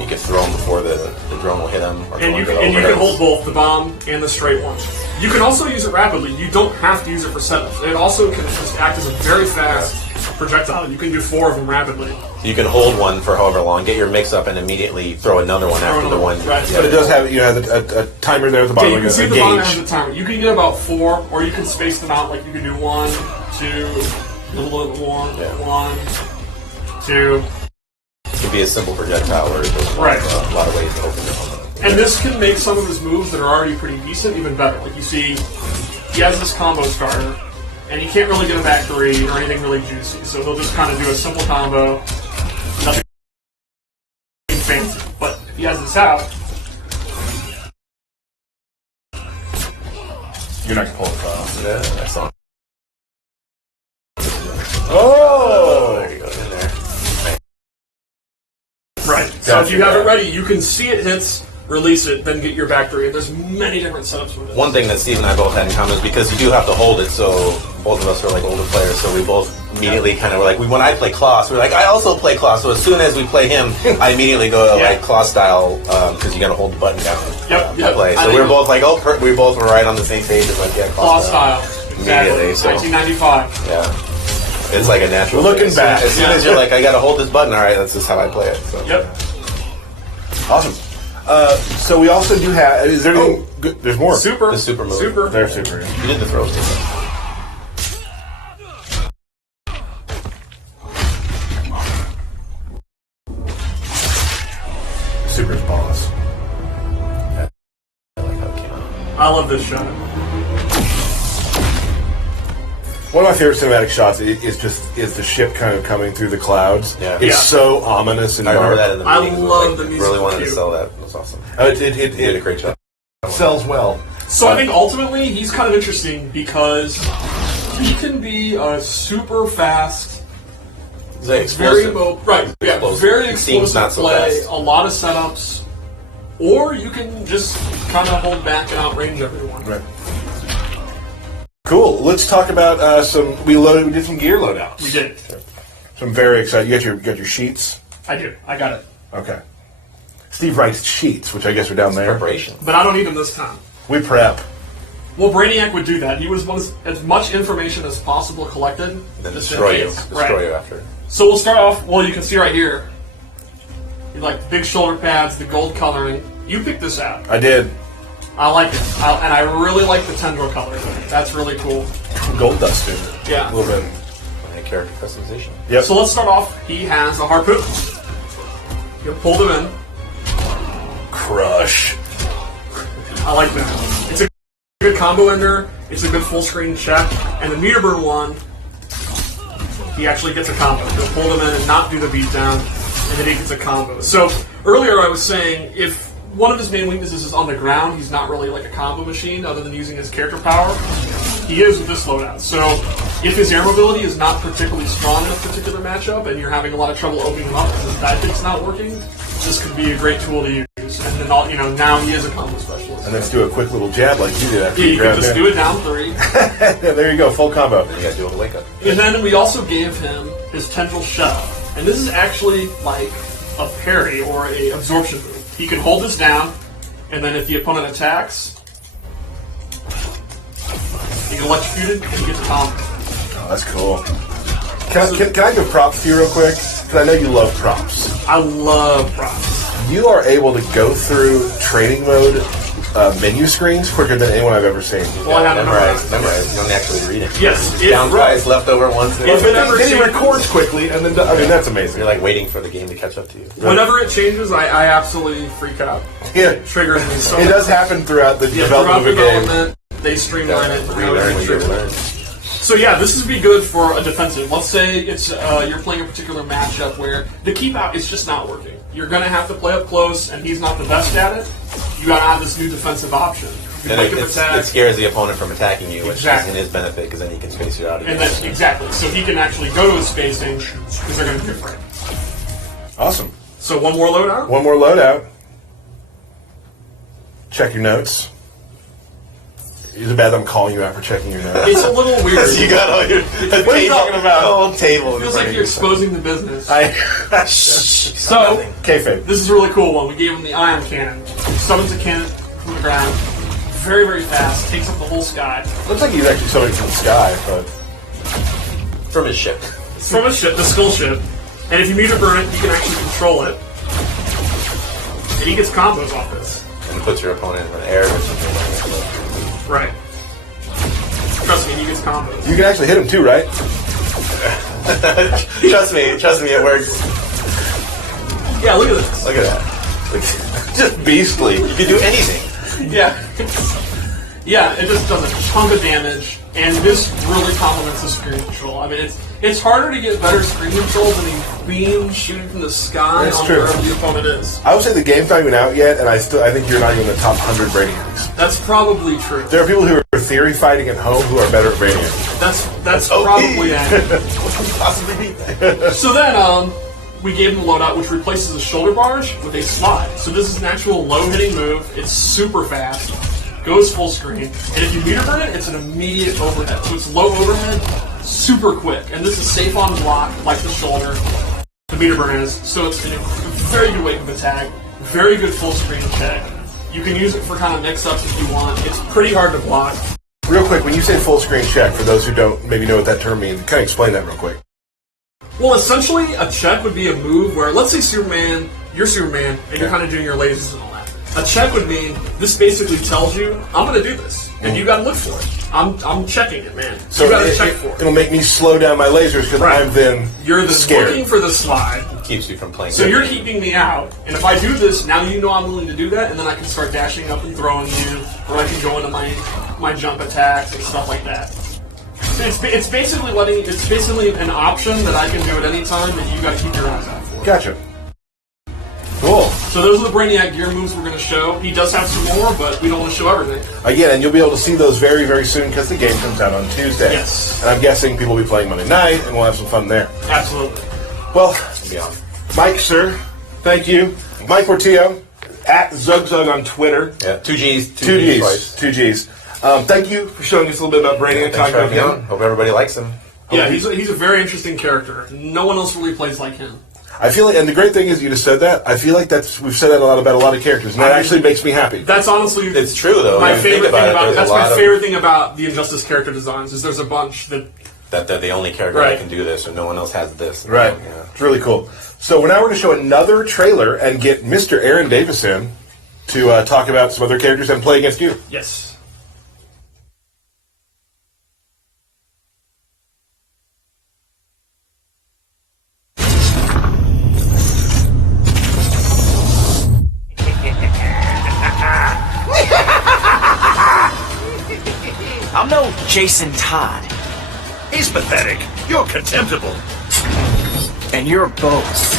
You can throw them before the drone will hit them. Or And go you into can, the and you can overheads. hold both the bomb and the straight one. You can also use it rapidly. You don't have to use it for setups. It also can just act as a very fast projectile. You can do 4 of them rapidly. You can hold one for however long, get your mix up, and immediately throw another one after the one. Right. But it does have a timer there at the bottom. Yeah, you can like see a the bottom gauge. has a timer. You can get about 4, or you can space them out. Like you can do 1, 2, a little bit 1, 2. It can be a simple projectile where there's Right. a lot of ways to open it. And this can make some of his moves that are already pretty decent even better. Like you see, he has this combo starter, and he can't really get a back 3 or anything really juicy. So he'll just kind of do a simple combo, nothing fancy. But if he has this out, You're not going to pull it off. Yeah, that's on. Oh! There you go, in there. right. So if you have it ready, you can see it hits release it, then get your back 3. And there's many different setups with it. One thing that Steve and I both had in common is because you do have to hold it, so both of us are like older players, so we both immediately kind of were like, when I play Klaus, we're like, I also play Klaus, so as soon as we play him, I immediately go to like Klaus style, because you got to hold the button down to play. So we were both like, we both were right on the same page as like, yeah, Klaus style. Immediately, Exactly. so. 1995. Yeah. It's like a natural Looking thing. back. As soon as you're like, I got to hold this button, all right, that's just how I play it. So. Yep. Awesome. So we also do have. Is there anything? Good? There's more. Super. The super move. Super. They're super. You did the throws too. Super's boss. I like how it came out. I love this shot. One of my favorite cinematic shots is the ship kind of coming through the clouds. Yeah. It's so ominous and I remember dark. that in the I meeting. love the music Really wanted to cue. sell that. It was awesome. It You did a great job. sells well. So I think ultimately he's kind of interesting because he can be a super fast, It's like very explosive. very It seems explosive not so play, fast. a lot of setups, or you can just kind of hold back and outrange everyone. Right. Cool. Let's talk about We did some gear loadouts. We did. So I'm very excited. You got your sheets. I do. I got it. Okay. Steve writes sheets, which I guess are down there. Preparation. But I don't need them this time. We prep. Well, Brainiac would do that. He was wants as much information as possible collected. Then just destroy in you. case. Destroy Right. you after. So we'll start off. Well, you can see right here. You like big shoulder pads, the gold coloring. You picked this out. I did. I like it, and I really like the tendril color. That's really cool. Gold dusted. Yeah. A little bit. And character customization. Yep. So let's start off. He has a harpoon. You pull them in. Crush. I like that. It's a good combo ender. It's a good full screen check. And the meter burn one, he actually gets a combo. He'll pull them in and not do the beat down, and then he gets a combo. So earlier I was saying if one of his main weaknesses is on the ground, he's not really like a combo machine other than using his character power. He is with this loadout. So if his air mobility is not particularly strong in a particular matchup and you're having a lot of trouble opening him up because his dive kick's not working, this could be a great tool to use. And then now he is a combo specialist. And let's do a quick little jab like you did after Yeah, you grabbed can just him. do it down 3. Yeah, there you go, full combo. You gotta do a wake up. And then we also gave him his tendril shell. And this is actually like a parry or a absorption move. He can hold this down, and then if the opponent attacks, he can electrocute it and he gets a combo. Oh, that's cool. Can I give props to you real quick? Because I know you love props. I love props. You are able to go through training mode menu screens quicker than anyone I've ever seen. Well, I have it Memorize. memorized. You don't actually read it. Yes, Downsized, leftover ones. If it ever Then he changes- records quickly, and then I mean that's amazing. You're like waiting for the game to catch up to you. Whenever it changes, I absolutely freak out. Yeah, It triggers me so it much. does happen throughout the Yeah, development throughout of a game. development, they streamline it. and how Relearn it's what you triggered. learn. So yeah, this would be good for a defensive. Let's say it's you're playing a particular matchup where the keep out is just not working. You're going to have to play up close, and he's not the best at it. You got to have this new defensive option. You Then make it, him attack, it scares the opponent from attacking you, which Exactly. is in his benefit because then he can space you out. and Again. then exactly. So he can actually go to his spacing because they're going to be different. Awesome. So one more loadout. One more loadout. Check your notes. Is it bad that I'm calling you out for checking your notes? It's a little weird. you got all your What are you talking about? whole table. It feels like you're exposing the business. So, kayfabe. This is a really cool one. We gave him the ion cannon. He summons a cannon from the ground. Very, very fast. Takes up the whole sky. Looks like he's actually something from the sky, but from his ship. It's from a ship, the skull ship. And if you meter burn it, you can actually control it. And he gets combos off this. And it puts your opponent in the air or something. Right. Trust me, he gets combos. you can actually hit him too, right? Trust me, it works. Yeah, look at this. Look at that. Like, Just beastly. you can do anything. Yeah. Yeah, it just does a ton of damage, and this really complements the screen control. I mean, it's harder to get better screen control than these beams shooting from the sky That's on true. wherever the opponent is. I would say the game's not even out yet, and I think you're not even in the top 100 Brainiacs. That's probably true. There are people who are theory fighting at home who are better at Brainiac. That's probably accurate. Possibly beat that. So then, we gave him a loadout which replaces the shoulder barge with a slide. So this is an actual low-hitting move. It's super fast, goes full screen, and if you meter burn it, it's an immediate overhead. So it's low overhead, super quick, and this is safe on block like the shoulder. The meter burn is, so it's a very good wake-up attack, very good full screen check. You can use it for kind of mix-ups if you want. It's pretty hard to block. Real quick, when you say full screen check, for those who don't maybe know what that term means, kind of explain that real quick. Well, essentially, a check would be a move where, let's say you're Superman, and you're kind of doing your lasers and all that. A check would mean, this basically tells you, I'm going to do this, and you got to look for it. I'm checking it, man. So you got to check for it. It'll make me slow down my lasers because I'm then You're scared. looking for the slide. Keeps you from playing. So you're keeping me out, and if I do this, now you know I'm willing to do that, and then I can start dashing up and throwing you, or I can go into my jump attacks and stuff like that. So it's basically an option that I can do at any time, and you got to keep your eyes out for. Gotcha. Cool. So those are the Brainiac gear moves we're going to show. He does have some more, but we don't want to show everything. Again, and you'll be able to see those very, very soon because the game comes out on Tuesday. Yes. And I'm guessing people will be playing Monday night, and we'll have some fun there. Absolutely. Well, Mike, sir, thank you. Mike Portillo, at ZugZug on Twitter. Yeah, 2Gs. 2Gs. Twice. 2Gs. Thank you for showing us a little bit about Brainiac. Thanks for having me on. Hope everybody likes him. Yeah, he's a very interesting character. No one else really plays like him. I feel like, and the great thing is you just said that. I feel like we've said that a lot about a lot of characters, and that actually makes me happy. That's honestly It's true, though. my When you think favorite thing about it, about there's a lot of- favorite thing about the Injustice character designs is there's a bunch that that they're the only character Right. that can do this, and no one else has this. Right. Yeah. It's really cool. So we're now going to show another trailer and get Mr. Aaron Davis in to talk about some other characters and play against you. yes. I'm no Jason Todd. He's pathetic. You're contemptible. And you're both.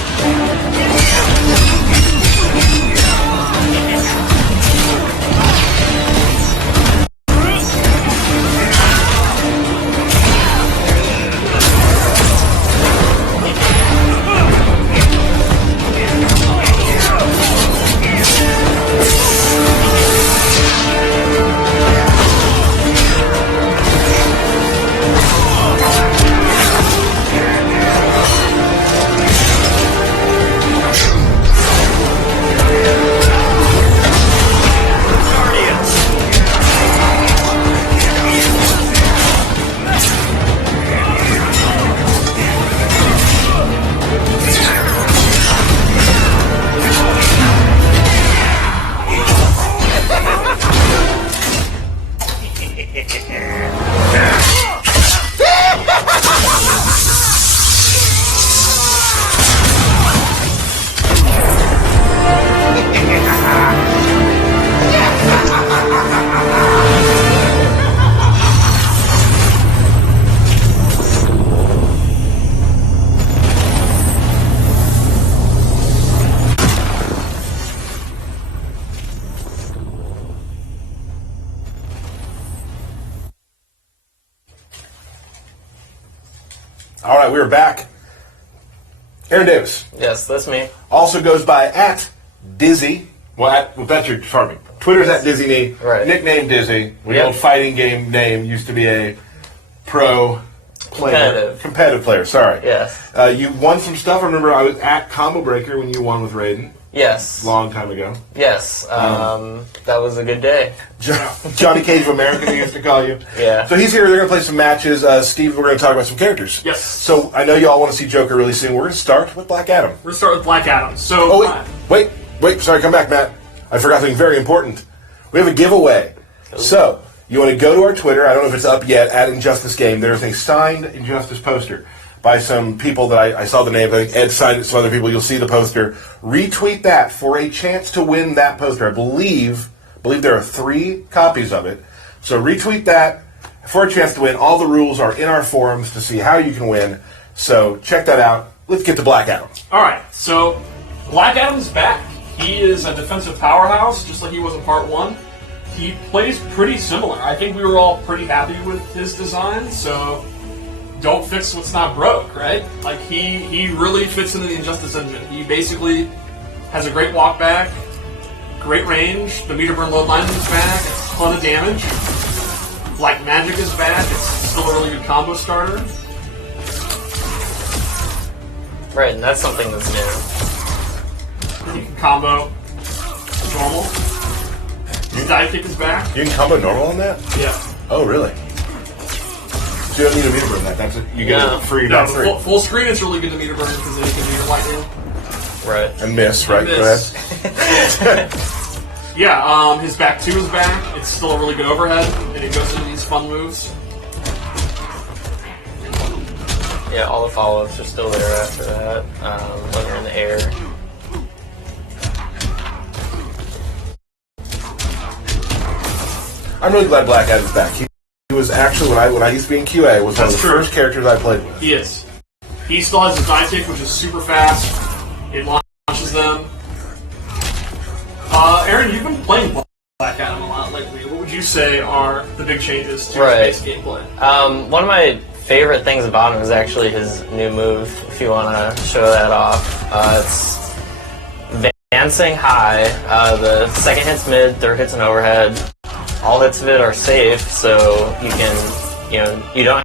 All right, we're back. Aaron Davis Yes, that's me. also goes by at Dizzy. Well, that's your pardon me. Twitter's at Dizzy Knee. Right. Nickname Dizzy. The Yep. old fighting game name used to be a pro player. Competitive player, sorry. Yes. You won some stuff. I remember I was at Combo Breaker when you won with Raiden. Yes. Long time ago. Yes. That was a good day. Johnny Cage of America, they used to call you. Yeah. So he's here. They're going to play some matches. Steve, we're going to talk about some characters. Yes. So I know you all want to see Joker really soon. We're going to start with Black Adam. We're gonna start with Black Adam. So Oh, wait. Sorry, come back, Matt. I forgot something very important. We have a giveaway. So you want to go to our Twitter. I don't know if it's up yet, at Injustice Game. There's a signed Injustice poster by some people that I saw the name. I think Ed signed it, some other people. You'll see the poster. Retweet that for a chance to win that poster. I believe there are 3 copies of it. So retweet that for a chance to win. All the rules are in our forums to see how you can win. So check that out. Let's get to Black Adam. all right, so Black Adam's back. He is a defensive powerhouse, just like he was in Part 1. He plays pretty similar. I think we were all pretty happy with his design, so don't fix what's not broke, right? Like, he really fits into the Injustice engine. He basically has a great walk back, great range, the meter burn load line is back, it's a ton of damage. Like Magic is back, it's still a really good combo starter. Right, and that's something that's new. You can combo normal. His dive kick is back. You can combo normal on that? Yeah. Oh, really? So you don't need a meter burn that. That's it. You get No. it free. No, Not free. full screen it's really good to meter burn because then you can meter lightning. Right. And miss, right? Miss. Go ahead. Yeah, his back 2 is back. It's still a really good overhead, and it goes into these fun moves. Yeah, all the follow-ups are still there after that, when you're in the air. I'm really glad Black Adam's back. He was actually, when I used to be in QA, was one of the That's true. first characters I played with. He is. He still has his dive kick, which is super fast. It launches them. Aaron, you've been playing Black Adam a lot lately. What would you say are the big changes to his base gameplay? One of my favorite things about him is actually his new move, if you want to show that off. It's dancing high. The second hit's mid, third hit's an overhead. All hits of it are safe, so you can, you don't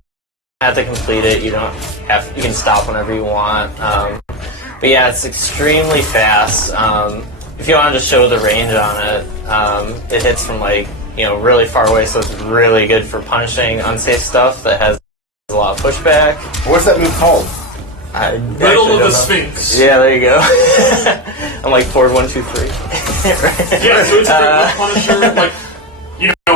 have to complete it. You can stop whenever you want. But yeah, it's extremely fast. If you want to just show the range on it, it hits from really far away, so it's really good for punishing unsafe stuff that has a lot of pushback. What's that move called? Riddle of the Sphinx. Yeah, there you go. I'm like forward 1, 2, 3. Yeah, so it's a great Punisher. Like,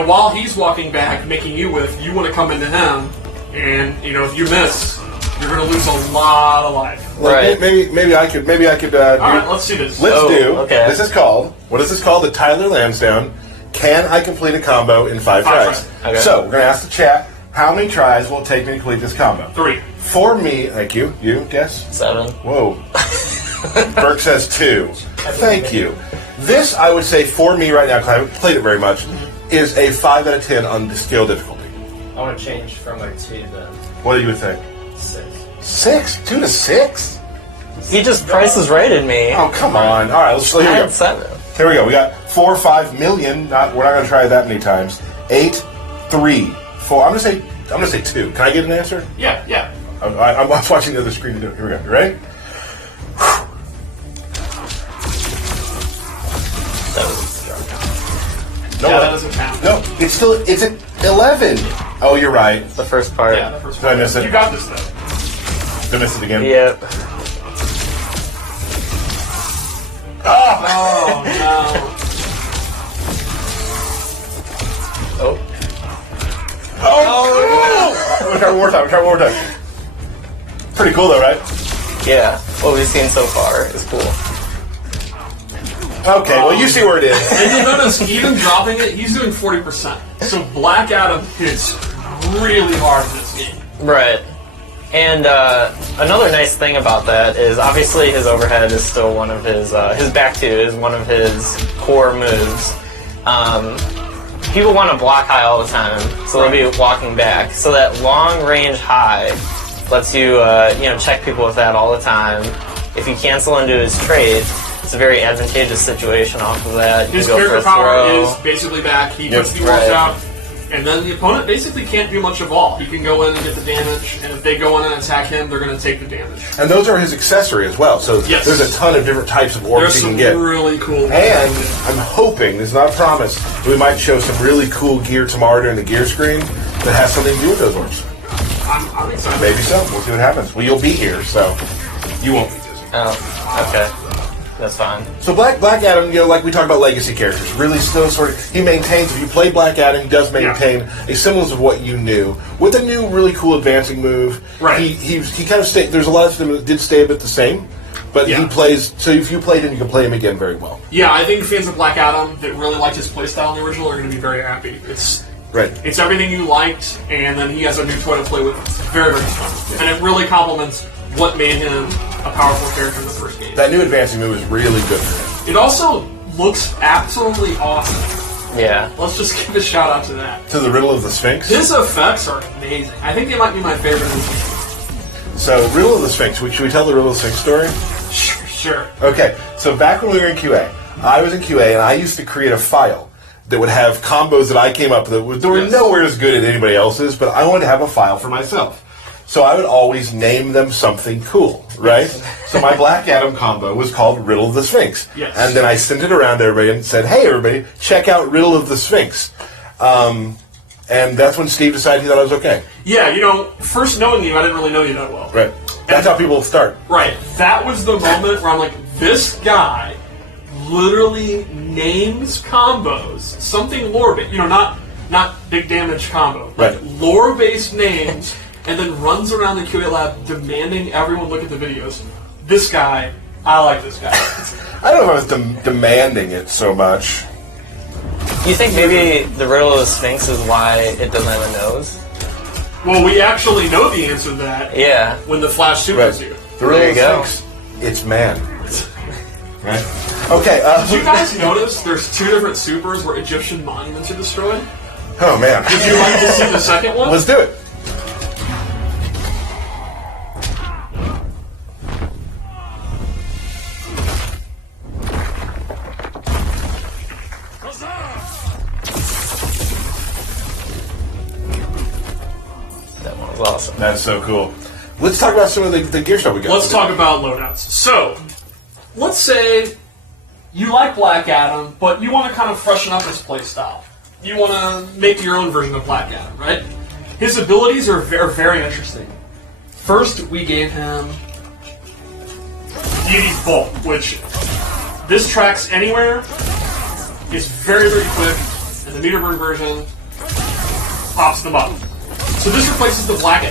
while he's walking back, making you whiff, you want to come into him, and if you miss, you're going to lose a lot of life. Right. Maybe I could. All right, let's see this. Let's do. Okay. This is called. What is this called? The Tyler Lansdowne. Can I complete a combo in 5 tries? Okay. So we're going to ask the chat. How many tries will it take me to complete this combo? 3. For me, thank you. You guess. 7. Whoa. Burke says 2. Thank you. This, I would say, for me right now, because I haven't played it very much, is a 5 out of 10 on the skill difficulty. I want to change from a 2 then. What do you think? 6. 6? 2 to 6? He just prices righted me. Oh, come on. All right, here we I go. had 7. Here we go. We got 4, 5 million. We're not going to try it that many times. 8, 3, 4. I'm gonna say 2. Can I get an answer? Yeah. I'm watching the other screen to do it. Here we go. You ready? No, Yeah, that doesn't count. No, it's at 11. Oh, you're right. The first part. Yeah, the first Did I one. miss it? You got this, though. Did I miss it again? Yep. Oh, no. Oh. Oh! We'll try one more time. Pretty cool, though, right? Yeah. What we've seen so far is cool. Okay, well, you see where it is. And you notice, even dropping it, he's doing 40%. So Black Adam hits really hard in this game. Right. And another nice thing about that is obviously his overhead is still one of his back 2 is one of his core moves. People want to block high all the time, so they'll be walking back. So that long range high lets you check people with that all the time. If you cancel into his trait, it's a very advantageous situation off of that. You His can go for character a power throw. is basically back. He puts the Right. walls out, and then the opponent basically can't do much of all. He can go in and get the damage, and if they go in and attack him, they're going to take the damage. And those are his accessory as well. So Yes. there's a ton of different types of orbs There's you some can get. really cool. And I'm hoping, this is not a promise, we might show some really cool gear tomorrow during the gear screen that has something to do with those orbs. I'm excited. Maybe so. We'll see what happens. Well, you'll be here, so you won't be dizzy. Oh, okay. That's fine. So Black Adam, like we talk about legacy characters, really still he maintains, if you play Black Adam, he does maintain a semblance of what you knew. With a new really cool advancing move, Right. he kind of stayed, there's a lot of them that did stay a bit the same, but he plays, so if you played him, you can play him again very well. Yeah, I think fans of Black Adam that really liked his playstyle in the original are going to be very happy. It's everything you liked, and then he has a new toy to play with. It's very, very fun. And it really complements what made him a powerful character in the first game. That new advancing move is really good for him. It also looks absolutely awesome. Yeah. Let's just give a shout out to that. To the Riddle of the Sphinx? His effects are amazing. I think they might be my favorite. So, Riddle of the Sphinx. Should we tell the Riddle of the Sphinx story? Sure. Okay, so back when we were in QA, I was in QA and I used to create a file that would have combos that I came up with that were nowhere as good as anybody else's, but I wanted to have a file for myself. So I would always name them something cool, right? So my Black Adam combo was called Riddle of the Sphinx. Yes. And then I sent it around to everybody and said, hey, everybody, check out Riddle of the Sphinx. And that's when Steve decided he thought it was okay. Yeah, first knowing you, I didn't really know you that well. Right. That's how people start. Right. That was the moment where I'm like, this guy literally names combos, something lore-based, not big damage combo, Right. like lore-based names, and then runs around the QA lab demanding everyone look at the videos. This guy, I like this guy. I don't know if I was demanding it so much. You think maybe the Riddle of the Sphinx is why it doesn't have a nose? Well, we actually know the answer to that Yeah. when the Flash supers you. The Riddle There of you the go. Sphinx, it's man. Right? Okay. Did you guys notice there's 2 different supers where Egyptian monuments are destroyed? Oh, man. Would you like to see the second one? Let's do it. That one was awesome. That's so cool. Let's talk about some of the gear stuff we got. Let's talk about loadouts. So, let's say you like Black Adam, but you want to kind of freshen up his playstyle. You want to make your own version of Black Adam, right? His abilities are very interesting. First, we gave him Beauty's Bolt, which this tracks anywhere, is very quick, and the meter burn version pops them up. So this replaces the black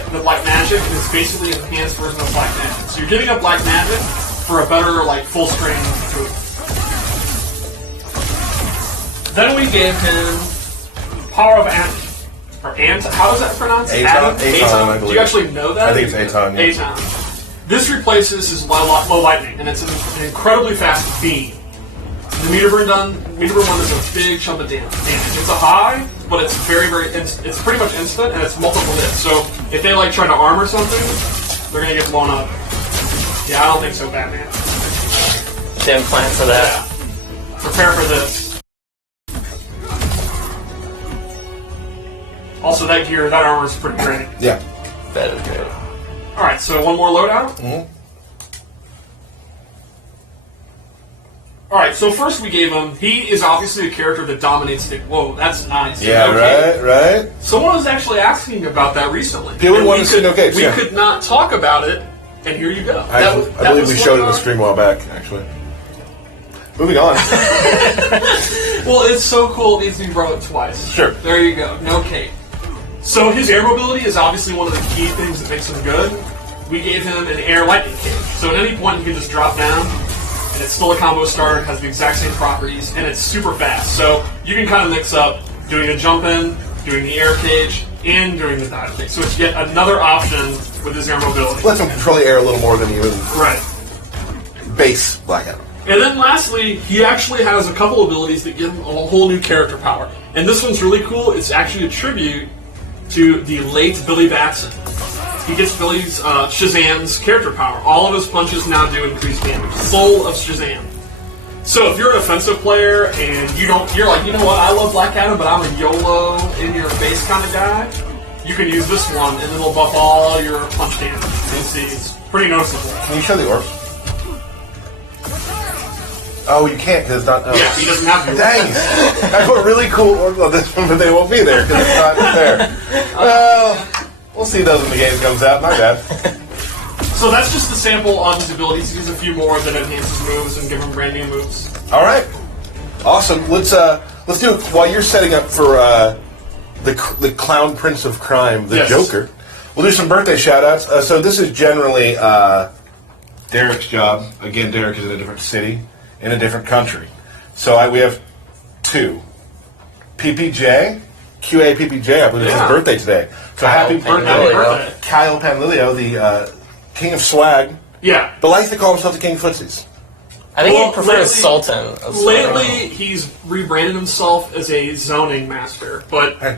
magic, and is basically an enhanced version of black magic. So you're giving up black magic for a better, full screen move. Then we gave him Power of how is that pronounced? Aton, I believe. Do you actually know that? I think it's Aton, yeah. Aton. This replaces his low lightning, and it's an incredibly fast beam. The meter burn one is a big chunk of damage. It's a high, but it's it's pretty much instant, and it's multiple hits. So if they try to armor something, they're gonna get blown up. Yeah, I don't think so, Batman. Gem plant for that. Yeah. Prepare for this. Also, that armor is pretty great. Yeah. That is great. All right, so one more loadout. Mm-hmm. All right, so first we gave him. He is obviously a character that dominates the. Whoa, that's nice. Yeah, okay. right. Someone was actually asking about that recently. People wanted to see no capes. We could not talk about it, and here you go. I believe we showed it in the stream a while back, actually. Moving on. Well, it's so cool it needs to be brought up twice. Sure. There you go. No cape. So his air mobility is obviously one of the key things that makes him good. We gave him an air lightning cape. So at any point he can just drop down, and it's still a combo starter, has the exact same properties, and it's super fast. So you can kind of mix up doing a jump in, doing the air cage, and doing the dive kick. So it's yet another option with his air mobility. Lets him control the air a little more than even Right. base Black Adam. And then lastly, he actually has a couple abilities that give him a whole new character power. And this one's really cool. It's actually a tribute to the late Billy Batson. He gets Billy's Shazam's character power. All of his punches now do increased damage. Soul of Shazam. So if you're an offensive player and you're like, you know what, I love Black Adam, but I'm a YOLO in your face kind of guy, you can use this one and it'll buff all your punch damage. You'll see, it's pretty noticeable. Can you show the orbs? Oh, you can't because it's not. Oh. Yeah, he doesn't have to. Dang! I put really cool orbs on this one, but they won't be there because it's not there. Well, we'll see those when the game comes out. My bad. So that's just a sample of his abilities. He has a few more that enhance his moves and give him brand new moves. All right, awesome. Let's do it while you're setting up for the Clown Prince of Crime, the Yes. Joker. We'll do some birthday shout-outs. So this is generally Derek's job. Again, Derek is in a different city, in a different country. So we have two. PPJ, QA PPJ, I believe it's his Yeah. birthday today. So happy birthday, Panlilio. Kyle Panlilio, the King of Swag, Yeah. but likes to call himself the King of Footsies. I think Well, he prefers lately- Sultan. of Swag. Lately, he's rebranded himself as a zoning master, but Hey.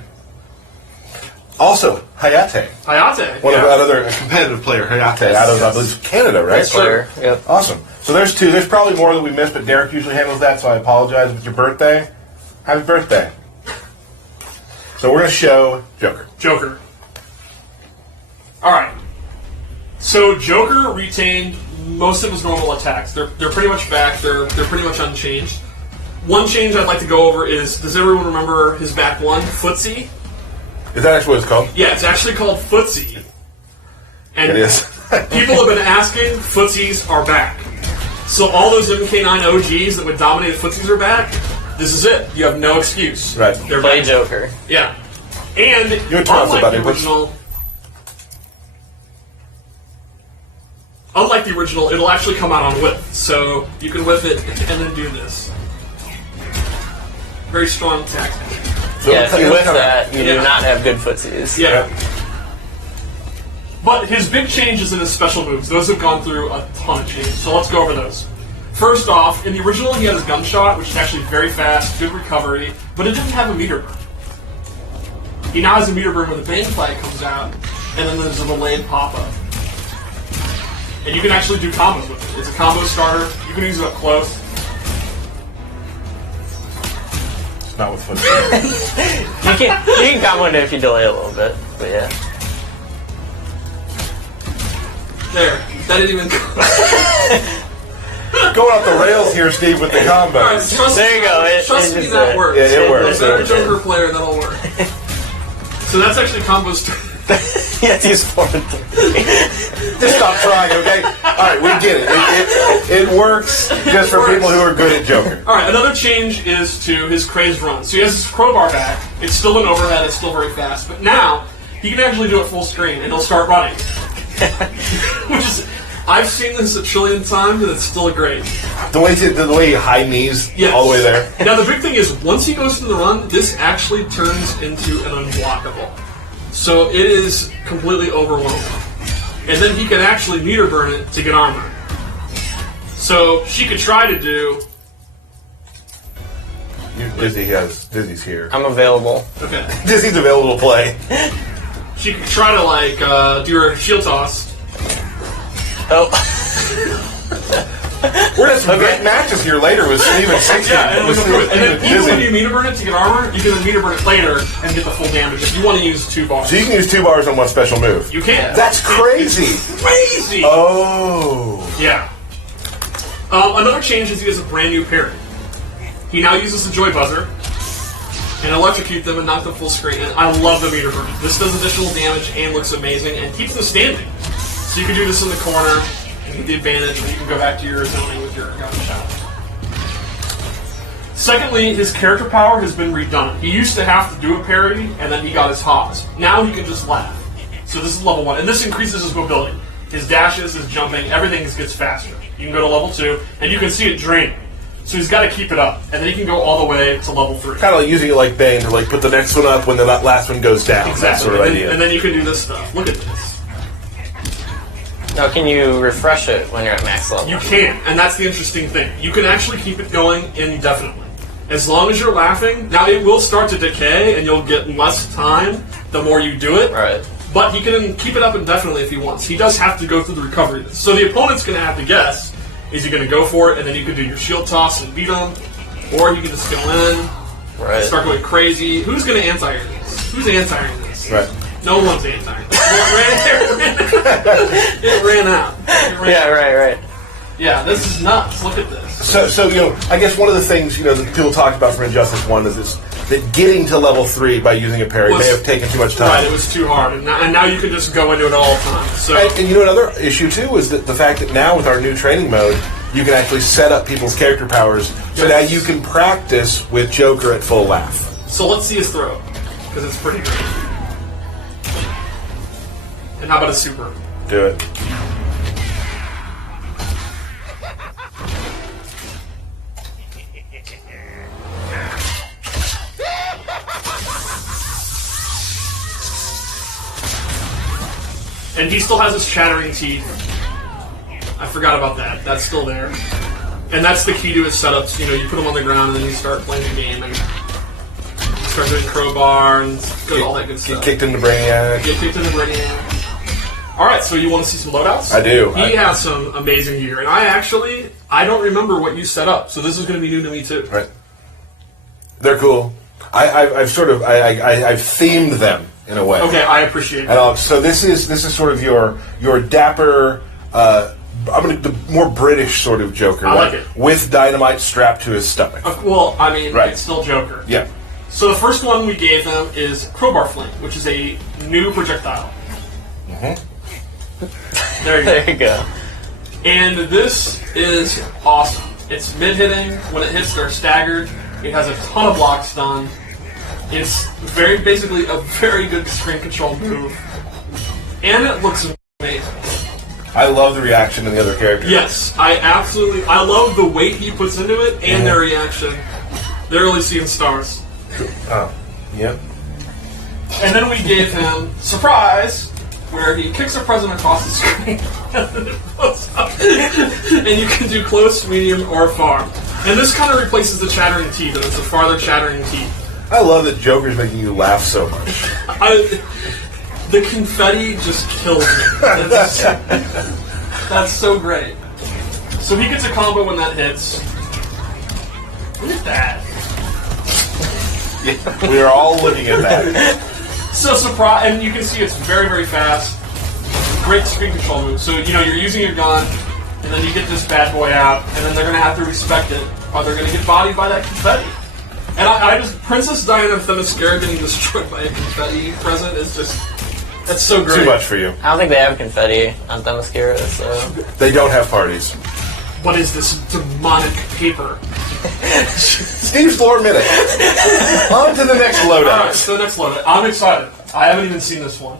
Also, Hayate. Hayate. One of yeah. another competitive player, Hayate, out of I believe Canada, right? Nice player. Yep. Awesome. So there's two. There's probably more that we missed, but Derek usually handles that, so I apologize. With your birthday, happy birthday. So we're going to show Joker. Joker. All right. So Joker retained most of his normal attacks. They're pretty much back. They're pretty much unchanged. One change I'd like to go over is, does everyone remember his back one, Footsie? Is that actually what it's called? Yeah, it's actually called Footsie. And It is. people have been asking, Footsies are back. So all those MK9 OGs that would dominate Footsies are back. This is it. You have no excuse. Right. They're Play back. Joker. Yeah. And would tell us unlike about the it, which- original, it'll actually come out on whip. So you can whip it and then do this. Very strong tactic. So Yeah, if you whip it'll- that, you do Yeah. not have good footsies. Yeah. But his big changes in his special moves, those have gone through a ton of changes. So let's go over those. First off, in the original he had his gunshot, which is actually very fast, good recovery, but it didn't have a meter burn. He now has a meter burn when the bang flag comes out, and then there's a delayed pop-up. And you can actually do combos with it. It's a combo starter. You can use it up close. It's not with foot. You can combo it if you delay a little bit, but yeah. There. That didn't even... Going off the rails here, Steve, with the combos. Alright, trust There you go. Trust It me, just, that works. Yeah, it works. If you're a Joker player, that'll work. So that's actually combo starter. Yeah, use 4 and 3. Just stop trying, okay? All right, we get it. It works just for people who are good at Joker. All right, another change is to his crazed run. So he has his crowbar back. It's still an overhead. It's still very fast. But now he can actually do it full screen, and he'll start running. Which is, I've seen this a trillion times, and it's still great. The way he high knees Yes. all the way there. Now the big thing is, once he goes into the run, this actually turns into an unblockable. So it is completely overwhelming. And then he can actually meter burn it to get armor. So she could try to do... Dizzy's here. I'm available. Okay. Dizzy's available to play. She could try to, do her shield toss. Oh. We're gonna have some great matches here later with Steve and 60. Yeah, and, with and then Steve even when you Dizzy. meter burn it to get armor, you can then meter burn it later and get the full damage if you want to use 2 bars. So you can use 2 bars on one special move. You can. That's crazy. Crazy! Oh. Yeah. Another change is he has a brand new parry. He now uses the Joy Buzzer and electrocute them and knock them full screen. And I love the meter burn. This does additional damage and looks amazing and keeps them standing. So you can do this in the corner and get the advantage, and you can go back to your zoning with your gunshot. Secondly, his character power has been redone. He used to have to do a parry, and then he got his hops. Now he can just laugh. So this is level 1, and this increases his mobility. His dashes, his jumping, everything gets faster. You can go to level 2, and you can see it draining. So he's got to keep it up, and then he can go all the way to level 3. Kind of like using it like Bane to put the next one up when the last one goes down. That Exactly. sort of and, idea. then, and then you can do this stuff. Look at this. Now, can you refresh it when you're at max level? You can, and that's the interesting thing. You can actually keep it going indefinitely. As long as you're laughing, now it will start to decay, and you'll get less time the more you do it. Right. But he can keep it up indefinitely if he wants. He does have to go through the recovery. So the opponent's going to have to guess, is he going to go for it, and then you can do your shield toss and beat him, or you can just go in, Right. start going crazy. Who's going to anti-air this? Who's anti-airing this? Right. No one's anti-airing this. It ran out. Yeah, right. Yeah, this is nuts. Look at this. So I guess one of the things that people talked about for Injustice 1 is that getting to level 3 by using a parry may have taken too much time. Right, it was too hard, and now you can just go into it all the time. So And another issue too is that the fact that now with our new training mode, you can actually set up people's character powers, so now you can practice with Joker at full laugh. So let's see his throw, because it's pretty great. And how about a super? Do it. And he still has his chattering teeth. I forgot about that. That's still there. And that's the key to his setups. You put him on the ground and then you start playing the game and start doing crowbar and all that good stuff. Get kicked into Brainiac. Get kicked into Brainiac. All right, so you want to see some loadouts? I do. He has some amazing gear, and I don't remember what you set up, so this is going to be new to me too. Right. They're cool. I've themed them in a way. Okay, I appreciate that. And so this is sort of your dapper. The more British sort of Joker. I like right? it. With dynamite strapped to his stomach. Well, I mean, Right. it's still Joker. Yeah. So the first one we gave them is Crowbar Flame, which is a new projectile. There you go. There you go. And this is awesome. It's mid-hitting. When it hits, they're staggered. It has a ton of blocks done. It's basically a very good screen control move. And it looks amazing. I love the reaction of the other characters. Yes, I love the weight he puts into it and their reaction. They're really seeing stars. Oh, yeah. And then we gave him Surprise, where he kicks a present across the screen. And it blows up. And you can do close, medium, or far. And this kind of replaces the chattering teeth, and it's a farther chattering teeth. I love that Joker's making you laugh so much. The confetti just kills me. That's so great. So he gets a combo when that hits. Look at that. We are all looking at that. So surprise, and you can see it's very, very fast. Great screen control move. So you're using your gun, and then you get this bad boy out, and then they're going to have to respect it, or they're going to get bodied by that confetti. And I just Princess Diana of Themyscira getting destroyed by a confetti present is that's so great. Too much for you. I don't think they have confetti on Themyscira, so... They don't have parties. What is this demonic paper? Steve's floor minute. On to the next loadout. All right, so next loadout. I'm excited. I haven't even seen this one.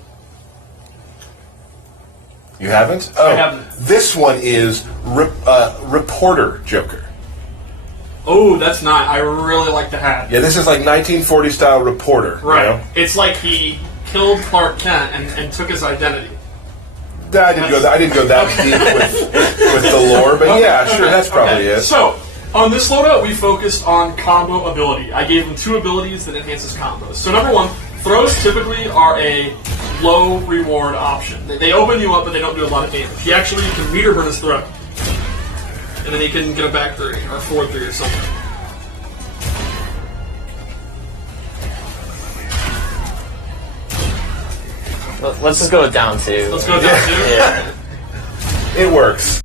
You haven't? Oh, I haven't. This one is Reporter Joker. Oh, that's not. I really like the hat. Yeah, this is like 1940 style Reporter. Right. You know? It's like he killed Clark Kent and took his identity. I didn't go that deep with the lore, but yeah, sure, that's probably it. So, on this loadout, we focused on combo ability. I gave him 2 abilities that enhances combos. So number 1, throws typically are a low reward option. They open you up, but they don't do a lot of damage. He actually can meter burn his throw. And then he can get a back 3 or forward 3 or something. Let's just go with down 2. Let's go down 2. Yeah. It works.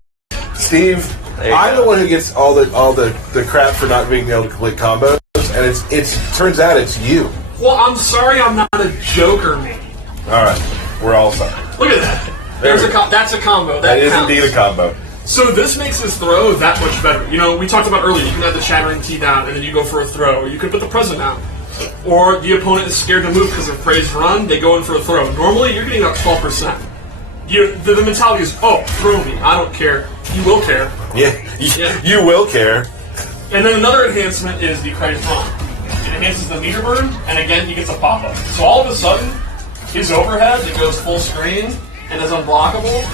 Steve, I'm the one who gets all the crap for not being able to complete combos, and it turns out it's you. Well, I'm sorry I'm not a Joker main. All right, we're all sorry. Look at that. That's a combo. That is counts. indeed a combo. So this makes his throw that much better. We talked about earlier, you can have the chattering teeth out, and then you go for a throw. Or you could put the present out. Or the opponent is scared to move because of praise run, they go in for a throw. Normally, you're getting up 12%. The mentality is, oh, throw me, I don't care. You will care. Yeah, you will care. And then another enhancement is the praise run. It enhances the meter burn, and again, he gets a pop-up. So all of a sudden, his overhead that goes full screen and is unblockable,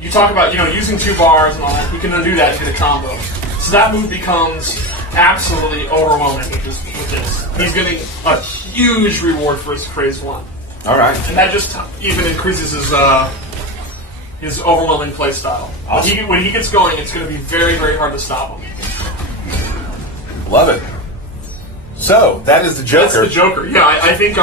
you talk about, using 2 bars and all that, he can undo that to get a combo. So that move becomes absolutely overwhelming with this. He's getting a huge reward for his praise 1. All right. And that just even increases his overwhelming play style. Awesome. When he gets going, it's going to be very, very hard to stop him. Love it. So, that is the Joker. That's the Joker. Yeah, I think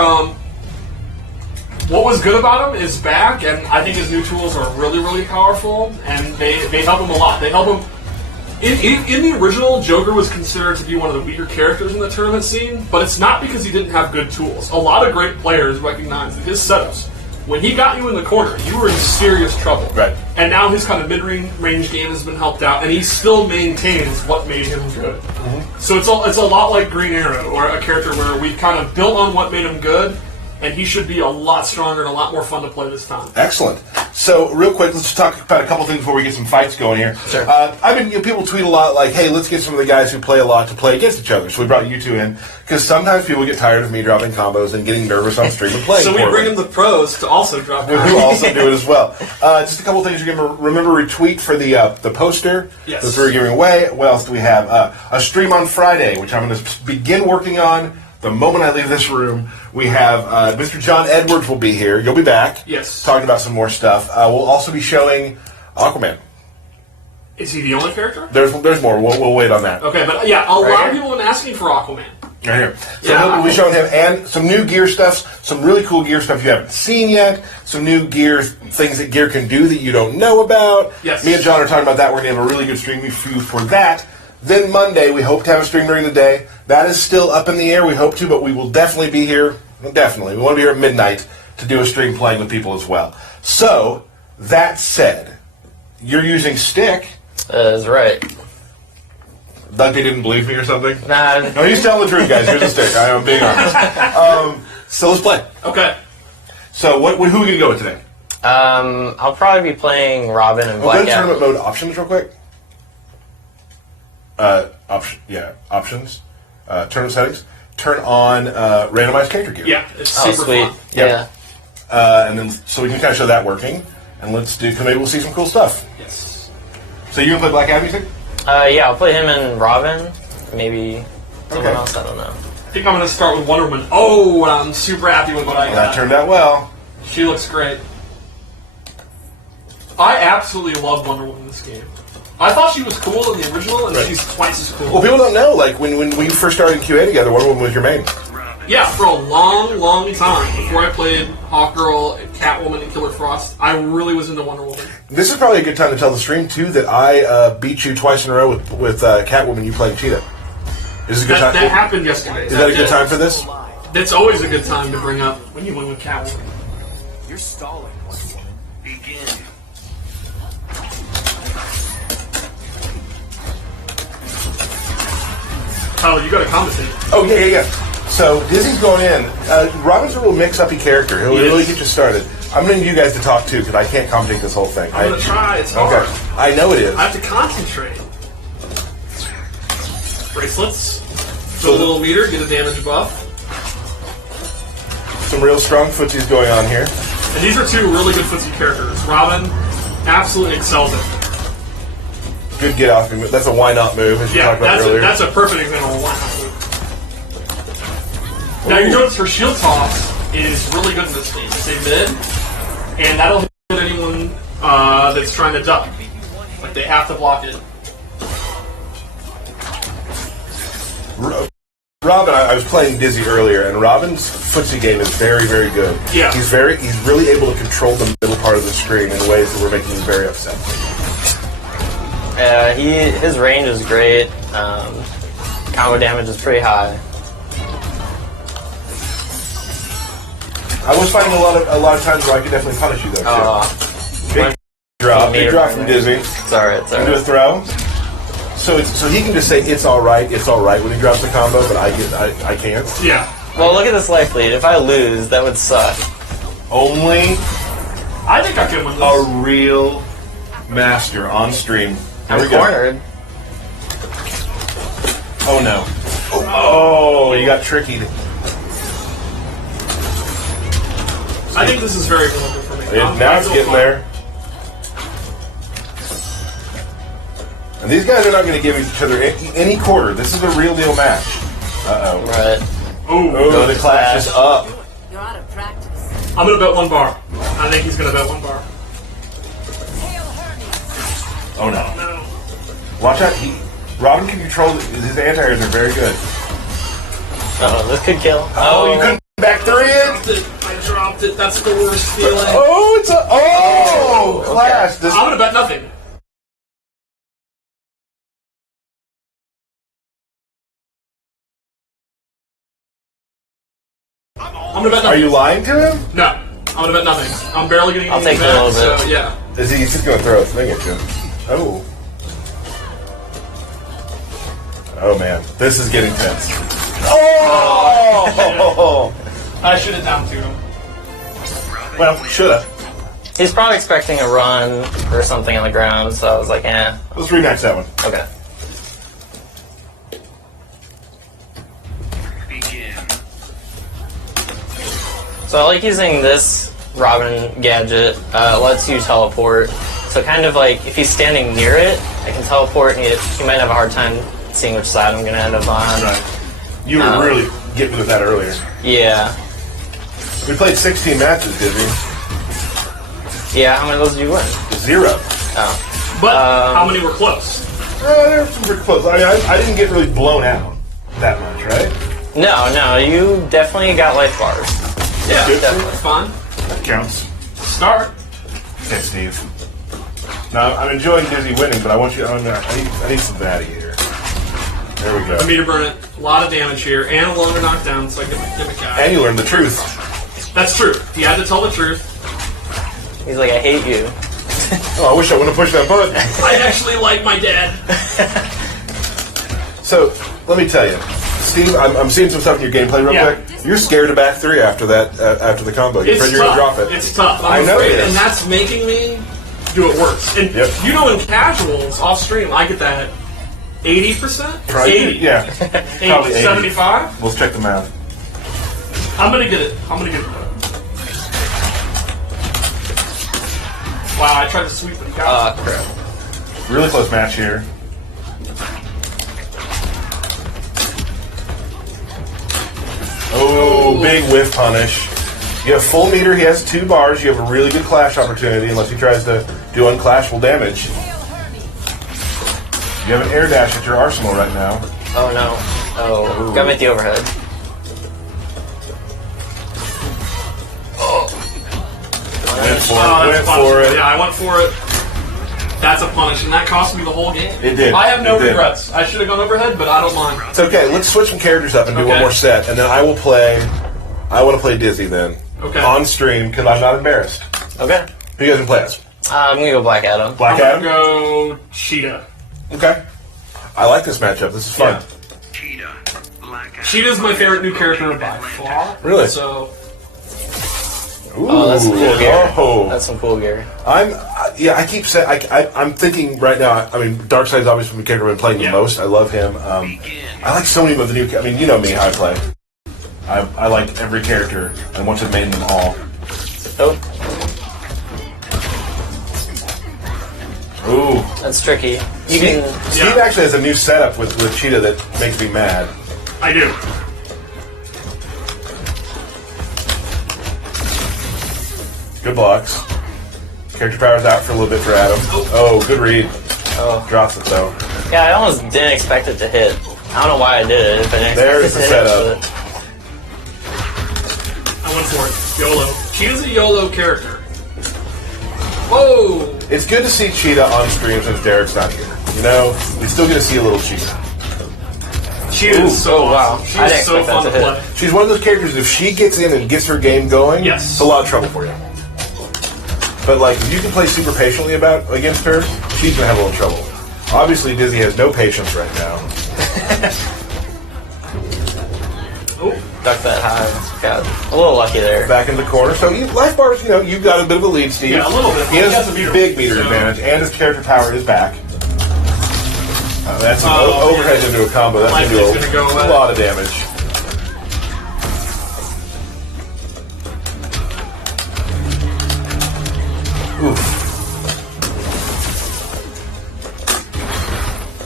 what was good about him is back, and I think his new tools are really, really powerful, and they help him a lot. They help him. In the original, Joker was considered to be one of the weaker characters in the tournament scene, but it's not because he didn't have good tools. A lot of great players recognize that his setups, when he got you in the corner, you were in serious trouble. Right. And now his kind of mid-range game has been helped out, and he still maintains what made him good. Mm-hmm. So it's a lot like Green Arrow, or a character where we kind of built on what made him good, and he should be a lot stronger and a lot more fun to play this time. Excellent. So, real quick, let's talk about a couple things before we get some fights going here. Sure. People tweet a lot like, hey, let's get some of the guys who play a lot to play against each other. So we brought you 2 in, because sometimes people get tired of me dropping combos and getting nervous on stream and playing. So we bring in the pros to also drop combos. Who also do it as well. Just a couple things you're going to remember retweet for the poster. Yes. That we're giving away. What else do we have? A stream on Friday, which I'm going to begin working on the moment I leave this room. We have Mr. John Edwards will be here. You'll be back. Yes. Talking about some more stuff. We'll also be showing Aquaman. Is he the only character? There's more. We'll wait on that. Okay, but yeah, a lot of people have been asking for Aquaman. Right here. So Yeah. we'll be showing him and some new gear stuff, some really cool gear stuff you haven't seen yet, some new gear, things that gear can do that you don't know about. Yes. Me and John are talking about that. We're going to have a really good stream for you for that. Then Monday, we hope to have a stream during the day. That is still up in the air. We hope to, but we will definitely be here. Well, definitely. We want to be here at midnight to do a stream playing with people as well. So, that said, you're using stick. Is right. Dante didn't believe me or something? Nah. No, he's telling the truth, guys. Here's the stick. I am being honest. So let's play. Okay. So who are we going to go with today? I'll probably be playing Robin and We'll go to Blackout. tournament mode options real quick. Options. Tournament settings. Turn on randomized character gear. Yeah, it's Oh, super sweet. fun. Yeah. And then so we can kind of show that working. And let's do, because maybe we'll see some cool stuff. Yes. So you going to play Black Adam, you think? Yeah, I'll play him and Robin. Maybe someone Okay. else, I don't know. I think I'm going to start with Wonder Woman. Oh, I'm super happy with what I That got. turned out well. She looks great. I absolutely love Wonder Woman in this game. I thought she was cool in the original, and she's twice as cool. Well, people don't know, like, when we first started QA together, Wonder Woman was your main. Yeah, for a long, long time, before I played Hawkgirl, Catwoman, and Killer Frost, I really was into Wonder Woman. This is probably a good time to tell the stream, too, that I beat you twice in a row with Catwoman, you playing Cheetah. Is it a good time? That happened yesterday. Is that a good time for this? That's always a good time to bring up when you win with Catwoman. You're stalling, Wonder Woman. Begin. Oh, you got to commentate. Oh, yeah. So, Dizzy's going in. Robin's a real mix-uppy character. He'll He really is. get you started. I'm going to need you guys to talk, too, because I can't commentate this whole thing. I'm going to try. It's hard. Okay. I know it is. I have to concentrate. Bracelets. So a little meter, get a damage buff. Some real strong footsies going on here. And these are two really good footsie characters. Robin absolutely excels at it. Good get off. That's a why not move, as you Yeah, talked about earlier. that's a perfect example of one. Now your notice for shield toss is really good in this game. It's a mid, and that'll hit anyone that's trying to duck. Like they have to block it. Robin, I was playing Dizzy earlier, and Robin's footsie game is very, very good. Yeah. He's really able to control the middle part of the screen in ways that were making him very upset. His range is great. Combo damage is pretty high. I was finding a lot of times where I could definitely punish you though. Too. Big drop from Dizzy. It's alright. It's Into a alright. throw. So he can just say it's all right when he drops the combo, but I can't. Yeah. Well, look at this life lead. If I lose, that would suck. Only I think I could win this. a real master on stream. There we I'm go. cornered. Oh no. Oh, you got tricky. I think this is very winnable for me. Now it's getting there. And these guys are not going to give each other any quarter. This is a real deal match. Uh-oh. Right. Oh, the clash is up. You're out of practice. I'm gonna bet one bar. I think he's gonna bet one bar. Oh no. No. Watch out. Robin can control his anti-airs are very good. Oh, this could kill. Oh, you couldn't back three in? I dropped it. That's the worst feeling. Oh, it's a clash. This, I'm gonna bet nothing. I'm gonna bet are nothing. you lying to him? No, I'm gonna bet nothing. I'm barely getting I'll any take it a little back, bit. so yeah. Is he? He's just going to throw a thing at you. Oh. Oh man, this is getting tense. Oh! I should have down to him. Well, should have. He's probably expecting a run or something on the ground, so I was like, eh. Let's rematch that one. Okay. Begin. So I like using this Robin gadget. Lets you teleport. So kind of like, if he's standing near it, I can teleport and he might have a hard time seeing which side I'm going to end up on. Right. You were really get me with that earlier. Yeah. We played 16 matches, did we? Yeah, how many of those did you win? 0. Oh. But how many were close? There were some pretty close. I mean, I didn't get really blown out that much, right? No, you definitely got life bars. Yeah, Good. definitely fun. That counts. Start. Okay, Steve. Now, I'm enjoying Dizzy winning, but I want you. I need some batty here. There we go. For me to burn it. A lot of damage here, and a longer knockdown, so I get my gimmick out. And you learn the truth. That's true. He had to tell the truth. He's like, I hate you. Oh, I wish I wouldn't have pushed that button. I actually like my dad. So, let me tell you, Steve, I'm seeing some stuff in your gameplay real Yeah. quick. You're scared to back 3 after that, after the combo. You're It's afraid you're going to drop tough. it. It's tough. I I'm know afraid, it is. and that's making me do it worse. And Yep. you know, in casuals off stream, I get that 80%, Right? 80, Yeah. 80, Probably 80. 75. We'll check the math. I'm gonna get it. Wow, I tried to sweep it. Crap. Really close match here. Oh, big whiff punish. You have full meter, he has 2 bars. You have a really good clash opportunity unless he tries to do unclashable damage. You have an air dash at your arsenal right now. Oh no. Oh, got me at the overhead. Went for Oh, it, that's went for punishable. it. Yeah, I went for it. That's a punish, and that cost me the whole game. It did. I have no It did. regrets. I should have gone overhead, but I don't mind. It's okay. Let's switch some characters up and do one Okay. more set, and then I will play. I want to play Dizzy then Okay. on stream because I'm not embarrassed. Okay. Who you guys can play as? I'm gonna go Black Adam. Black I'm gonna Adam. go Cheetah. Okay. I like this matchup. This is fun. Yeah. Cheetah's my favorite new character by far. Really? So Ooh, Oh, that's cool gear. Oh. That's some cool gear. I keep saying. I'm thinking right now. I mean, Darkseid's obviously the character I've been playing the Yeah. most. I love him. I like so many of the new. I mean, you know me, how I play. I like every character and want to main them all. Oh, Ooh. that's tricky. You can. Steve actually has a new setup with Cheetah that makes me mad. I do. Good blocks. Character power's out for a little bit for Adam. Oh, good read. Oh. Drops it though. Yeah, I almost didn't expect it to hit. I don't know why I did it. If I didn't There's expect the it to setup. hit, I went for it. YOLO. Cheetah's a YOLO character. Whoa! It's good to see Cheetah on stream since Derek's not here. You know, we still get to see a little Cheetah. Cheetah's so oh, wow. awesome. I She's didn't so expect fun that to to play. She's one of those characters, if she gets in and gets her game going, Yes. it's a lot of trouble for you. But like, if you can play super patiently against her, she's gonna have a little trouble. Obviously, Dizzy has no patience right now. Oh, Duck that high. Got a little lucky there. Back in the corner. So life bars, you've got a bit of a lead, Steve. Yeah, a little bit. He He has has a a meter. big meter So- advantage, and his character power is back. That's an Oh, overhead yeah. into a combo. That's Life gonna is do gonna go a away. lot of damage. Oof.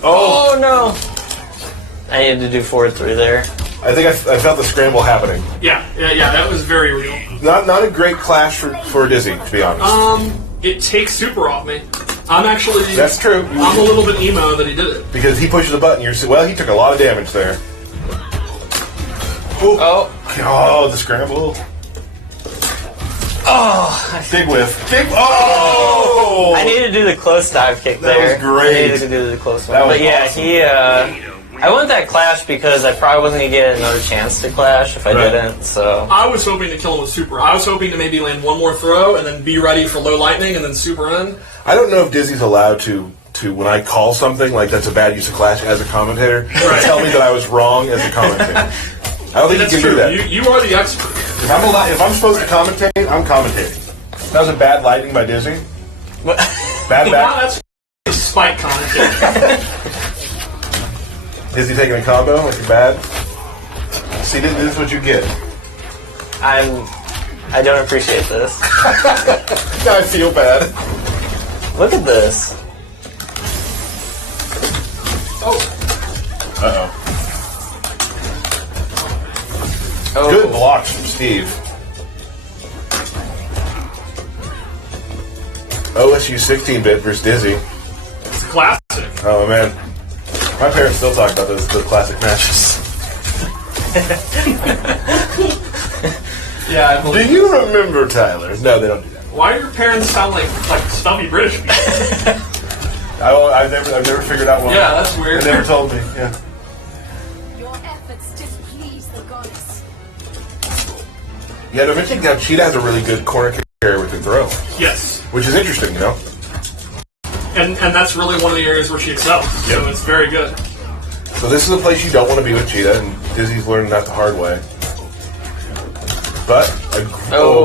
Oh no! I needed to do forward 3 there. I think I felt the scramble happening. yeah, that was very real. Not a great clash for Dizzy, to be honest. It takes super off me. I'm actually. That's true. I'm a little bit emo that he did it. Because he pushes a button, well, he took a lot of damage there. Oh. Oh, the scramble. Oh! Big whiff. Oh! I needed to do the close dive kick That there. was great. I needed to do the close one. That was But yeah, awesome. I went that clash because I probably wasn't going to get another chance to clash if I Right. didn't, so. I was hoping to kill him with super. I was hoping to maybe land one more throw and then be ready for low lightning and then super in. I don't know if Dizzy's allowed to when I call something like that's a bad use of clash as a commentator, tell me that I was wrong as a commentator. I don't think That's he can true. do that. You are the expert. If I'm supposed to commentate, I'm commentating. That was a bad lightning by Dizzy. Bad Now back. that's spike content. Dizzy taking a combo like a bad. See, this is what you get. I don't appreciate this. Now I feel bad. Look at this. Oh, Uh-oh. Oh. Good blocks from Steve. OSU 16-bit versus Dizzy. It's a classic. Oh man, my parents still talk about the classic matches. Yeah, I Do believe. you remember, Tyler? No, they don't do that. Why do your parents sound like stumpy British people? I've never figured out why. Yeah, that's weird. They never told me. Yeah. Your efforts displease the goddess. Yeah, to mention that Cheetah has a really good corner kick carry with the throw, Yes. which is interesting, you know. And that's really one of the areas where she excels. So it's very good. So this is a place you don't want to be with Cheetah, and Dizzy's learning that the hard way. But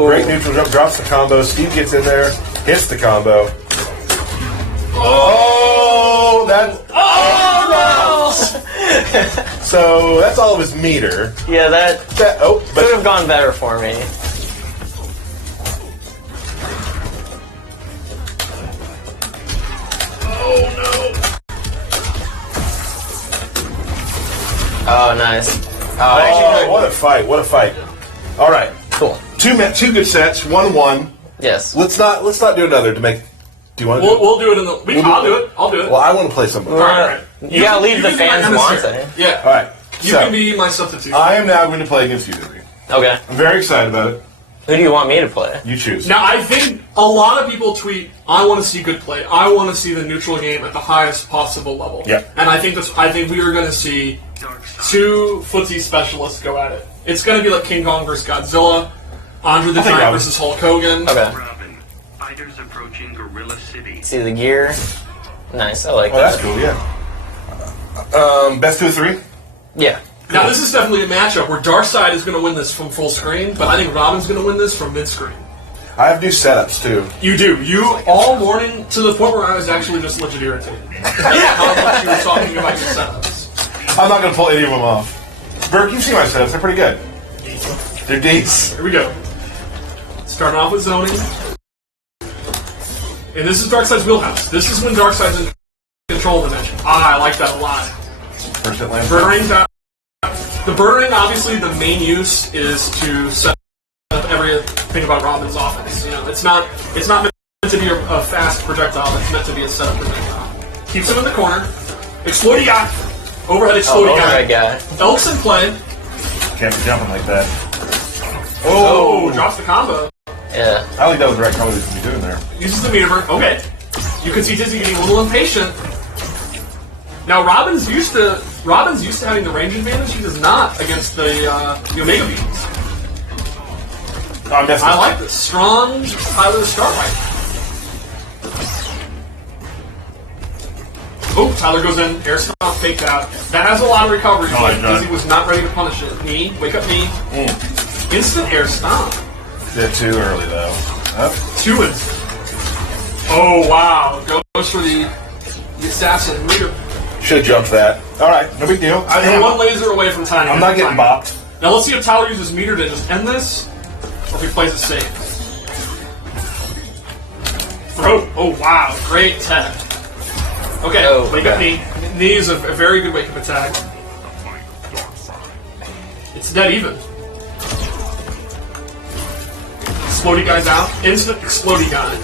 great neutral jump, drops the combo. Steve gets in there, hits the combo. Oh, that! Oh no! So that's all of his meter. Yeah, that But could have gone better for me. oh no! Oh, nice. Oh, what a fight! What a fight! All right, Cool. two good sets, 1-1. Yes. Let's not do another to make. Do you want to? We'll do it in the. I'll do it. I'll do it. Well, I want to play somebody. All right. You gotta leave the can be my fans emissary. wanting. Yeah. All right. You So can be my substitute. I am now going to play against you, Dizzy. Okay. I'm very excited about it. Who do you want me to play? You choose. Now, I think a lot of people tweet, I want to see good play. I want to see the neutral game at the highest possible level. Yep. And I think we are going to see two footsie specialists go at it. It's going to be like King Kong versus Godzilla, Andre the I'll take Giant Robin. versus Hulk Hogan. Okay. Robin, fighters approaching Gorilla City. See the gear. Nice. I like Oh, that's that. cool. Yeah. Best 2 of 3. Yeah. Now, this is definitely a matchup where Darkseid is going to win this from full screen, but I think Robin's going to win this from mid-screen. I have new setups too. You do. You, all morning, to the point where I was actually just legit irritated. How much you were talking about your setups. I'm not going to pull any of them off. Burke, you've seen my setups. They're pretty good. They're decent. Here we go. Starting off with zoning. And this is Darkseid's wheelhouse. This is when Darkseid's in control of the match. I like that a lot. First hit land. Birdering, the birdering, obviously, the main use is to set up everything about Robin's offense. You know, it's not meant to be a fast projectile. It's meant to be a setup projectile. Keeps him in the corner. Explodey guy. Overhead explodey Overhead guy. guy. Elk's in play. Can't be jumping like that. Oh, drops the combo. Yeah. I think that was the right combo to be doing there. Uses the meter burn. Okay. You can see Dizzy getting a little impatient. Now Robin's used to having the range advantage. He does not against the Omega Beams. Oh, I'm messing I up. like this. Strong Tyler Starlight. Oh, Tyler goes in. Air stomp faked out. That has a lot of recovery. Oh, my God. Dizzy was not ready to punish it. Knee. Wake up knee. Instant air stomp. Bit too early though. Up. 2 and. Oh wow. Goes for the assassin meter. Should have jumped that. All right, no big deal. We're one laser away from tying. I'm not getting bopped. Now let's see if Tyler uses meter to just end this, or if he plays it safe. Oh wow, great tech. Okay, Oh, wake up okay. knee. Knee is a very good wake up attack. It's dead even. Explodey guy's out. Instant explodey guy.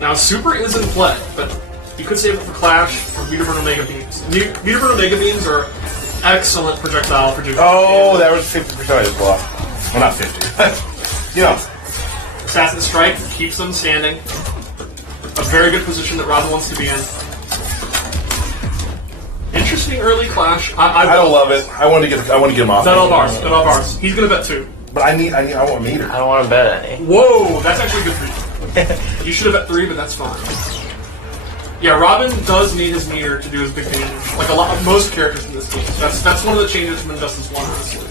Now super is in play, but you could save it for Clash or Meter Burn Omega Beams. Meter Burn Omega Beams are excellent projectile for doing. Oh, that was 50% I just blocked. Well, not 50. You know, Assassin Strike keeps them standing. A very good position that Robin wants to be in. Interesting early Clash. I don't love it. I want to get him off. Not all bars. Not all bars. He's gonna bet 2. But I want meter. I don't want to bet any. Whoa, that's actually good for you. You should have bet 3, but that's fine. Yeah, Robin does need his meter to do his big damage. Like most characters in this game. That's one of the changes from Injustice 1, honestly.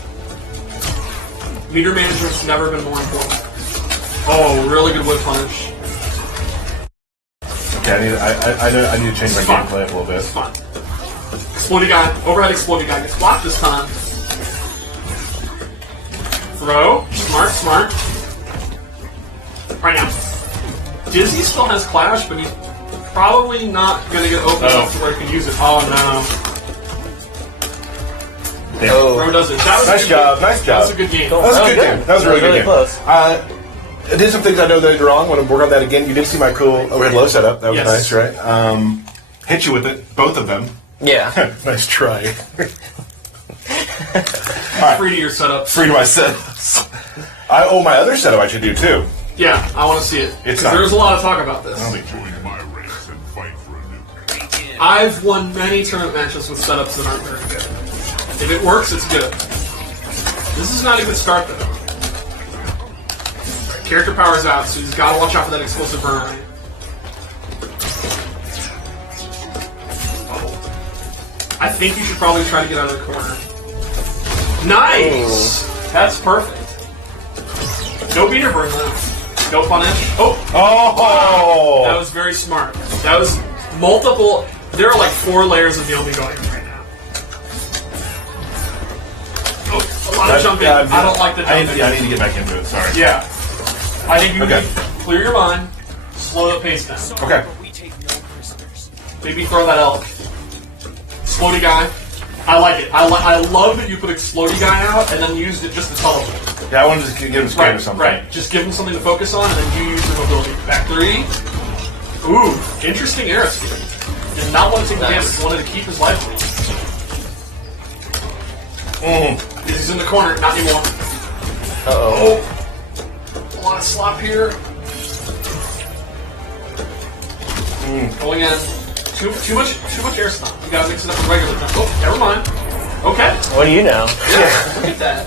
Meter management's never been more important. Oh, really good whip punish. Okay, I need to change my Fine. gameplay a little bit. It's fine. Exploding guy, overhead exploding guy gets blocked this time. Throw, smart. Right now, Dizzy still has Clash, but he's probably not gonna get open enough to where he can use it. Oh Bro does it. That was a Nice good job. game. Nice That job. was a good game. That was a good game. That was a really good really game. close. I did some things I know that I did wrong. Want to work on that again? You did see my cool overhead low setup. That was Yes. nice, right? Hit you with it, both of them. Yeah. Nice try. Free to your setup. Free to my setups. My other setup I should do too. Yeah, I want to see it. It's Because not- there's a lot of talk about this. Join my ranks and fight for a new. I've won many tournament matches with setups that aren't very good. If it works, it's good. This is not a good start, though. Character power's out, so he's got to watch out for that explosive burn. I think you should probably try to get out of the corner. Nice! That's perfect. No beater burn, though. No punish. Oh! Oh! That was very smart. That was multiple. There are like 4 layers of Yomi going on right now. Oh, a lot of jumping. I don't like the jumping. I need to get back into it. Sorry. Yeah. I think you Okay. need to clear your mind, slow the pace down. Okay. Maybe throw that elk. Floaty guy. I like it. I love that you put a floaty guy out and then used it just to teleport. Yeah, I wanted to give him scared or something. Right. Just give him something to focus on, and then you use your mobility. Back 3. Ooh, interesting arrow speed. Did not want to take the damage. Wanted to keep his life. He's in the corner. Not anymore. Uh-oh. A lot of slop here. Going in. Too much air stop. You gotta mix it up with regular time. Oh, never mind. Okay. What do you know? Yeah. Look at that.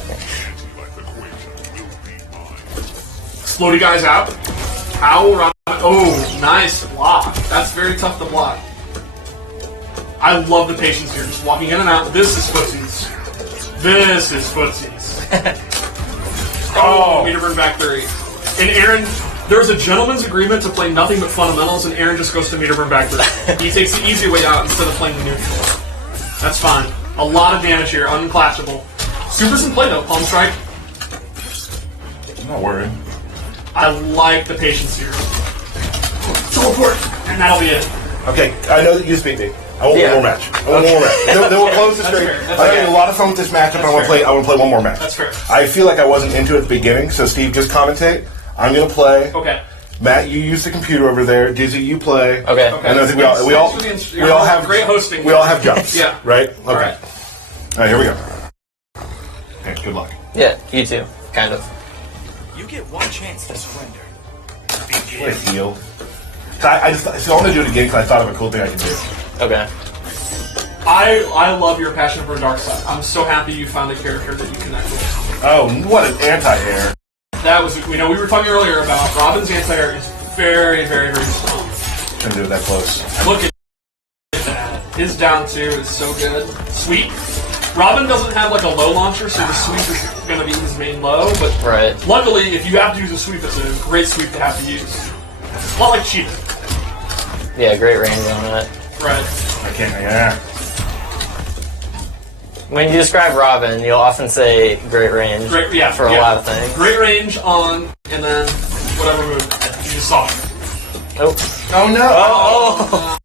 Floaty guys out. Owl Robin. Oh, nice block. That's very tough to block. I love the patience here. Just walking in and out. This is footsies. This is footsies. Oh, meter burn back 3. And Aaron, there's a gentleman's agreement to play nothing but fundamentals, and Aaron just goes to meter burn back 3. He takes the easy way out instead of playing the neutral. That's fine. A lot of damage here, unclassable. Super's in play though, palm strike. I'm not worried. I like the patience here. Teleport! And that'll be it. Okay, I know that you beat me. I want Yeah. one more match. I want one more match. Then we'll close the stream. fair. That's I'm having fair. a lot of fun with this matchup. I want to play. I want to play one more match. That's fair. I feel like I wasn't into it at the beginning, so Steve, just commentate. I'm gonna play. Okay. Matt, you use the computer over there. Dizzy, you play. Okay. And I think we all have great hosting. We all have jumps. Yeah. Right. Okay. All right. All right. Here we go. Okay. Good luck. Yeah, you too. Kind of. You get one chance to surrender. What a heal. So I just I want to do it again because I thought of a cool thing I could do. Okay. I love your passion for dark side. I'm so happy you found a character that you connect with. Oh, what an anti-air. That was, we were talking earlier about Robin's anti-air is very, very, very strong. Couldn't do it that close. Look at that. His down 2 is so good. Sweep. Robin doesn't have like a low launcher, so the sweep is going to be his main low, but Right. luckily, if you have to use a sweep, it's a great sweep to have to use. A lot like cheating. Yeah, great range on it. Right. I can't. Yeah. When you describe Robin, you'll often say great range Great, yeah, for a yeah. lot of things. Great range on, and then whatever move. You just saw it. Oh. Oh no. Oh.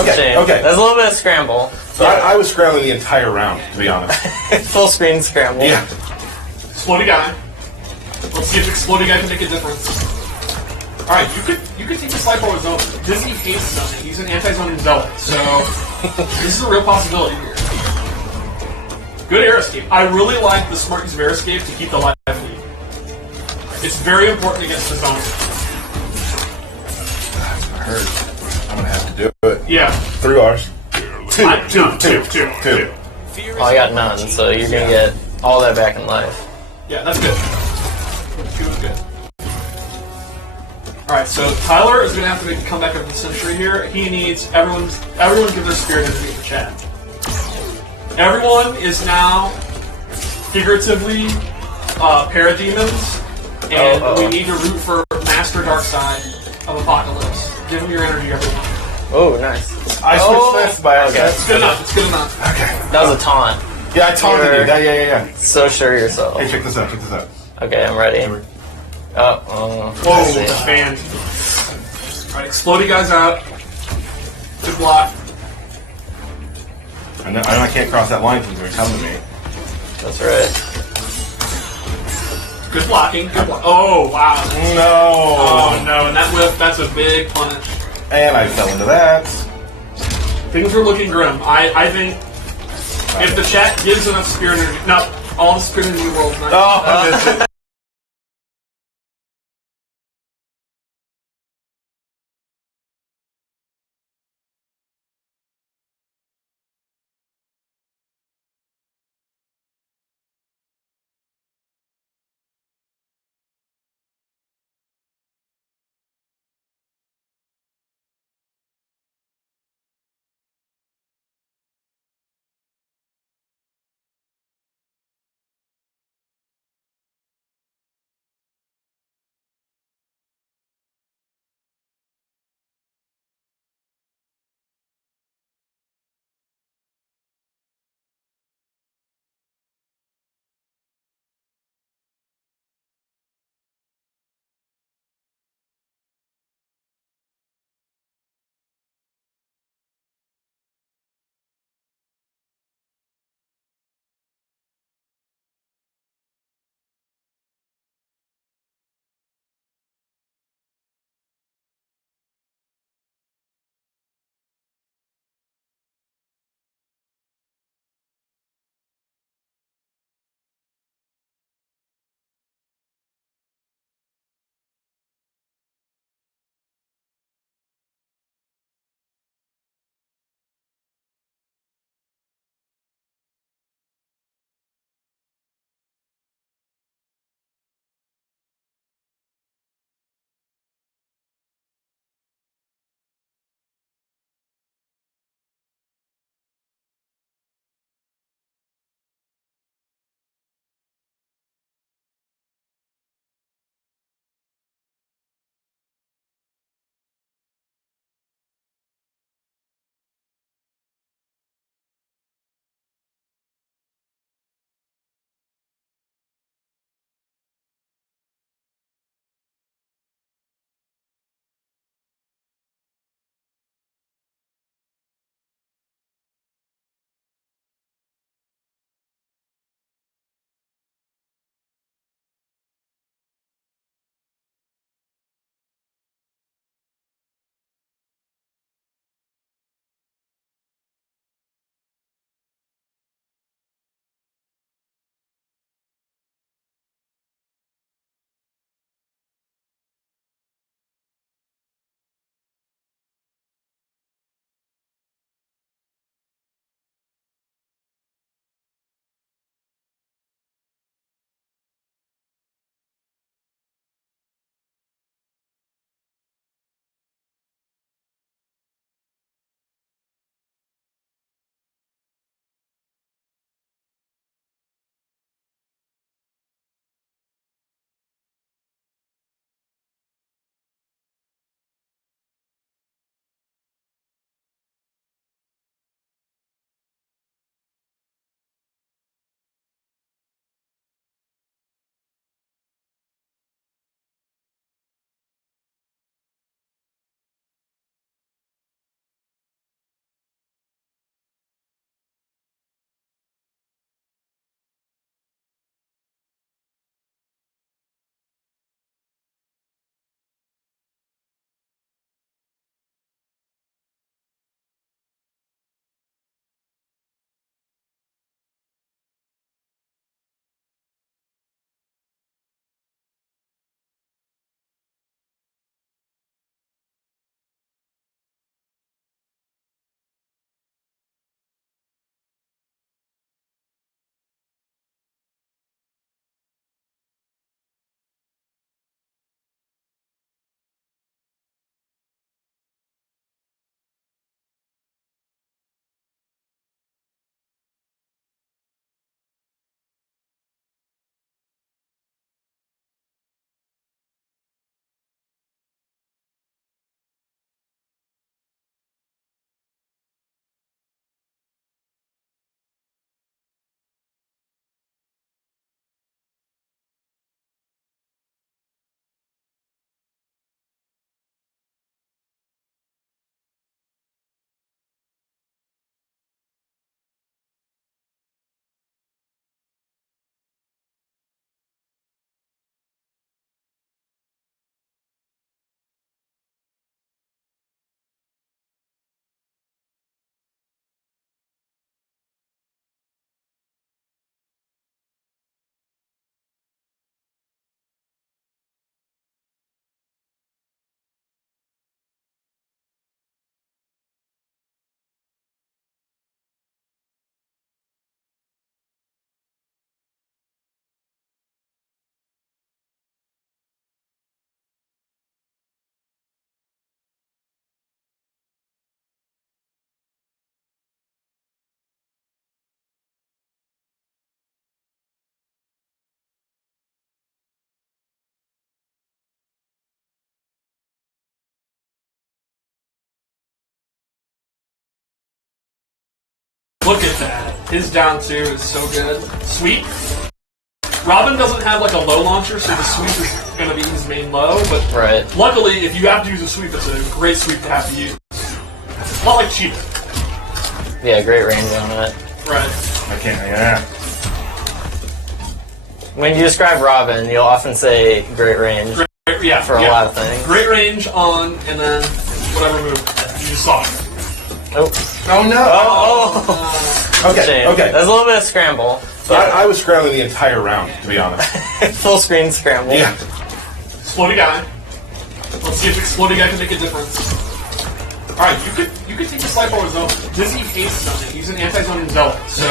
Okay. Shame. Okay. There's a little bit of scramble. So I was scrambling the entire round, to be honest. Full screen scramble. Yeah. Exploding guy. Let's see if exploding guy can make a difference. Alright, you could take the slide forward zone. Disney hates zoning. He's an anti-zoning zealot, so this is a real possibility here. Good air escape. I really like the smart use of air escape to keep the life lead. It's very important against the zone. I heard. I'm gonna have to do it. Yeah. 3 R's. Two. Oh, I got none, so you're gonna get all that back in life. Yeah, that's good. 2 is good. Alright, so Tyler is going to have to make a comeback of the century here. He needs everyone give their spirit energy in the chat. Everyone is now figuratively parademons, and we need to root for Master Darkside of Apocalypse. Give him your energy, everyone. Oh, nice. I switched this by accident. It's good enough. It's good enough. Okay. That was a taunt. Yeah, I taunted you. You're- Yeah. So sure of yourself. Hey, check this out. Check this out. Okay, I'm ready. Oh, Whoa, I see. expand. Alright, exploding guys out. Good block. I know I can't cross that line because they're coming to me. That's right. Good blocking. Good block. Oh, wow. No. Oh, no. And that whip, that's a big punish. And I fell into that. Things are looking grim. I think if the chat gives enough spirit energy. No, all the spirit energy world. Oh, I missed it. His down two is so good. Sweep. Robin doesn't have like a low launcher, so the sweep is going to be his main low. But Right. luckily, if you have to use a sweep, it's a great sweep to have to use. Not like Cheetah. Yeah, great range on it. Right. I can't. Yeah. When you describe Robin, you'll often say great range Yeah. for a lot of things. Great range on, and then whatever move you just saw. Oh, Oh no. Okay. shame. Okay. There's a little bit of scramble. I was scrambling the entire round, to be honest. Full screen scramble. Yeah. Exploding guy. Let's see if exploding guy can make a difference. Alright, you could take the slide forward zone. Dizzy hates zoning. He's an anti-zoning zealot, so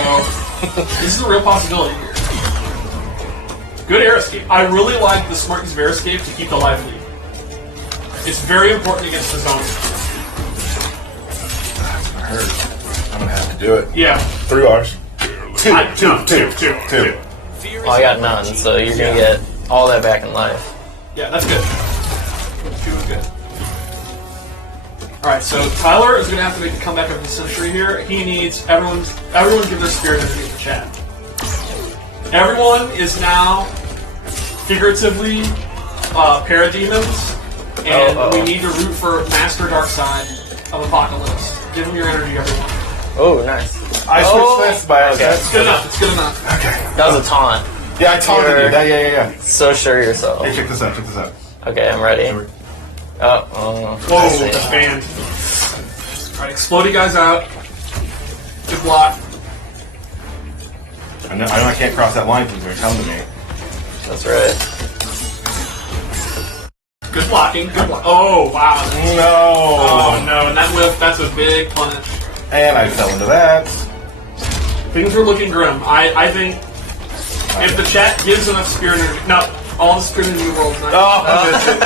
this is a real possibility here. Good air escape. I really like the smart use of air escape to keep the life lead. It's very important against the zoning. I heard. I'm gonna have to do it. Yeah. 3 R's. Two. Oh, I got none, so you're gonna get all that back in life. Yeah, that's good. Two is good. Alright, so Tyler is going to have to make a comeback of the century here. He needs everyone give their spirit energy in the chat. Everyone is now figuratively parademons, and we need to root for Master Darkseid of Apocalypse. Give him your energy, everyone. Oh, nice. I switched this by accident. It's good enough. It's good enough. That was a taunt. Yeah, I taunted you. You're- Yeah. So sure of yourself. Hey, check this out. Check this out. Okay, I'm ready. Oh, Whoa, I see. that's banned. Alright, exploding guys out. Good block. I know I can't cross that line because they're telling me. That's right. Good blocking. Good block. Oh, wow. No. Oh, no. And that whip, that's a big punish. And I fell into that. Things are looking grim. I think if the chat gives enough spirit energy. No, all the spirit energy in the world is not. Oh,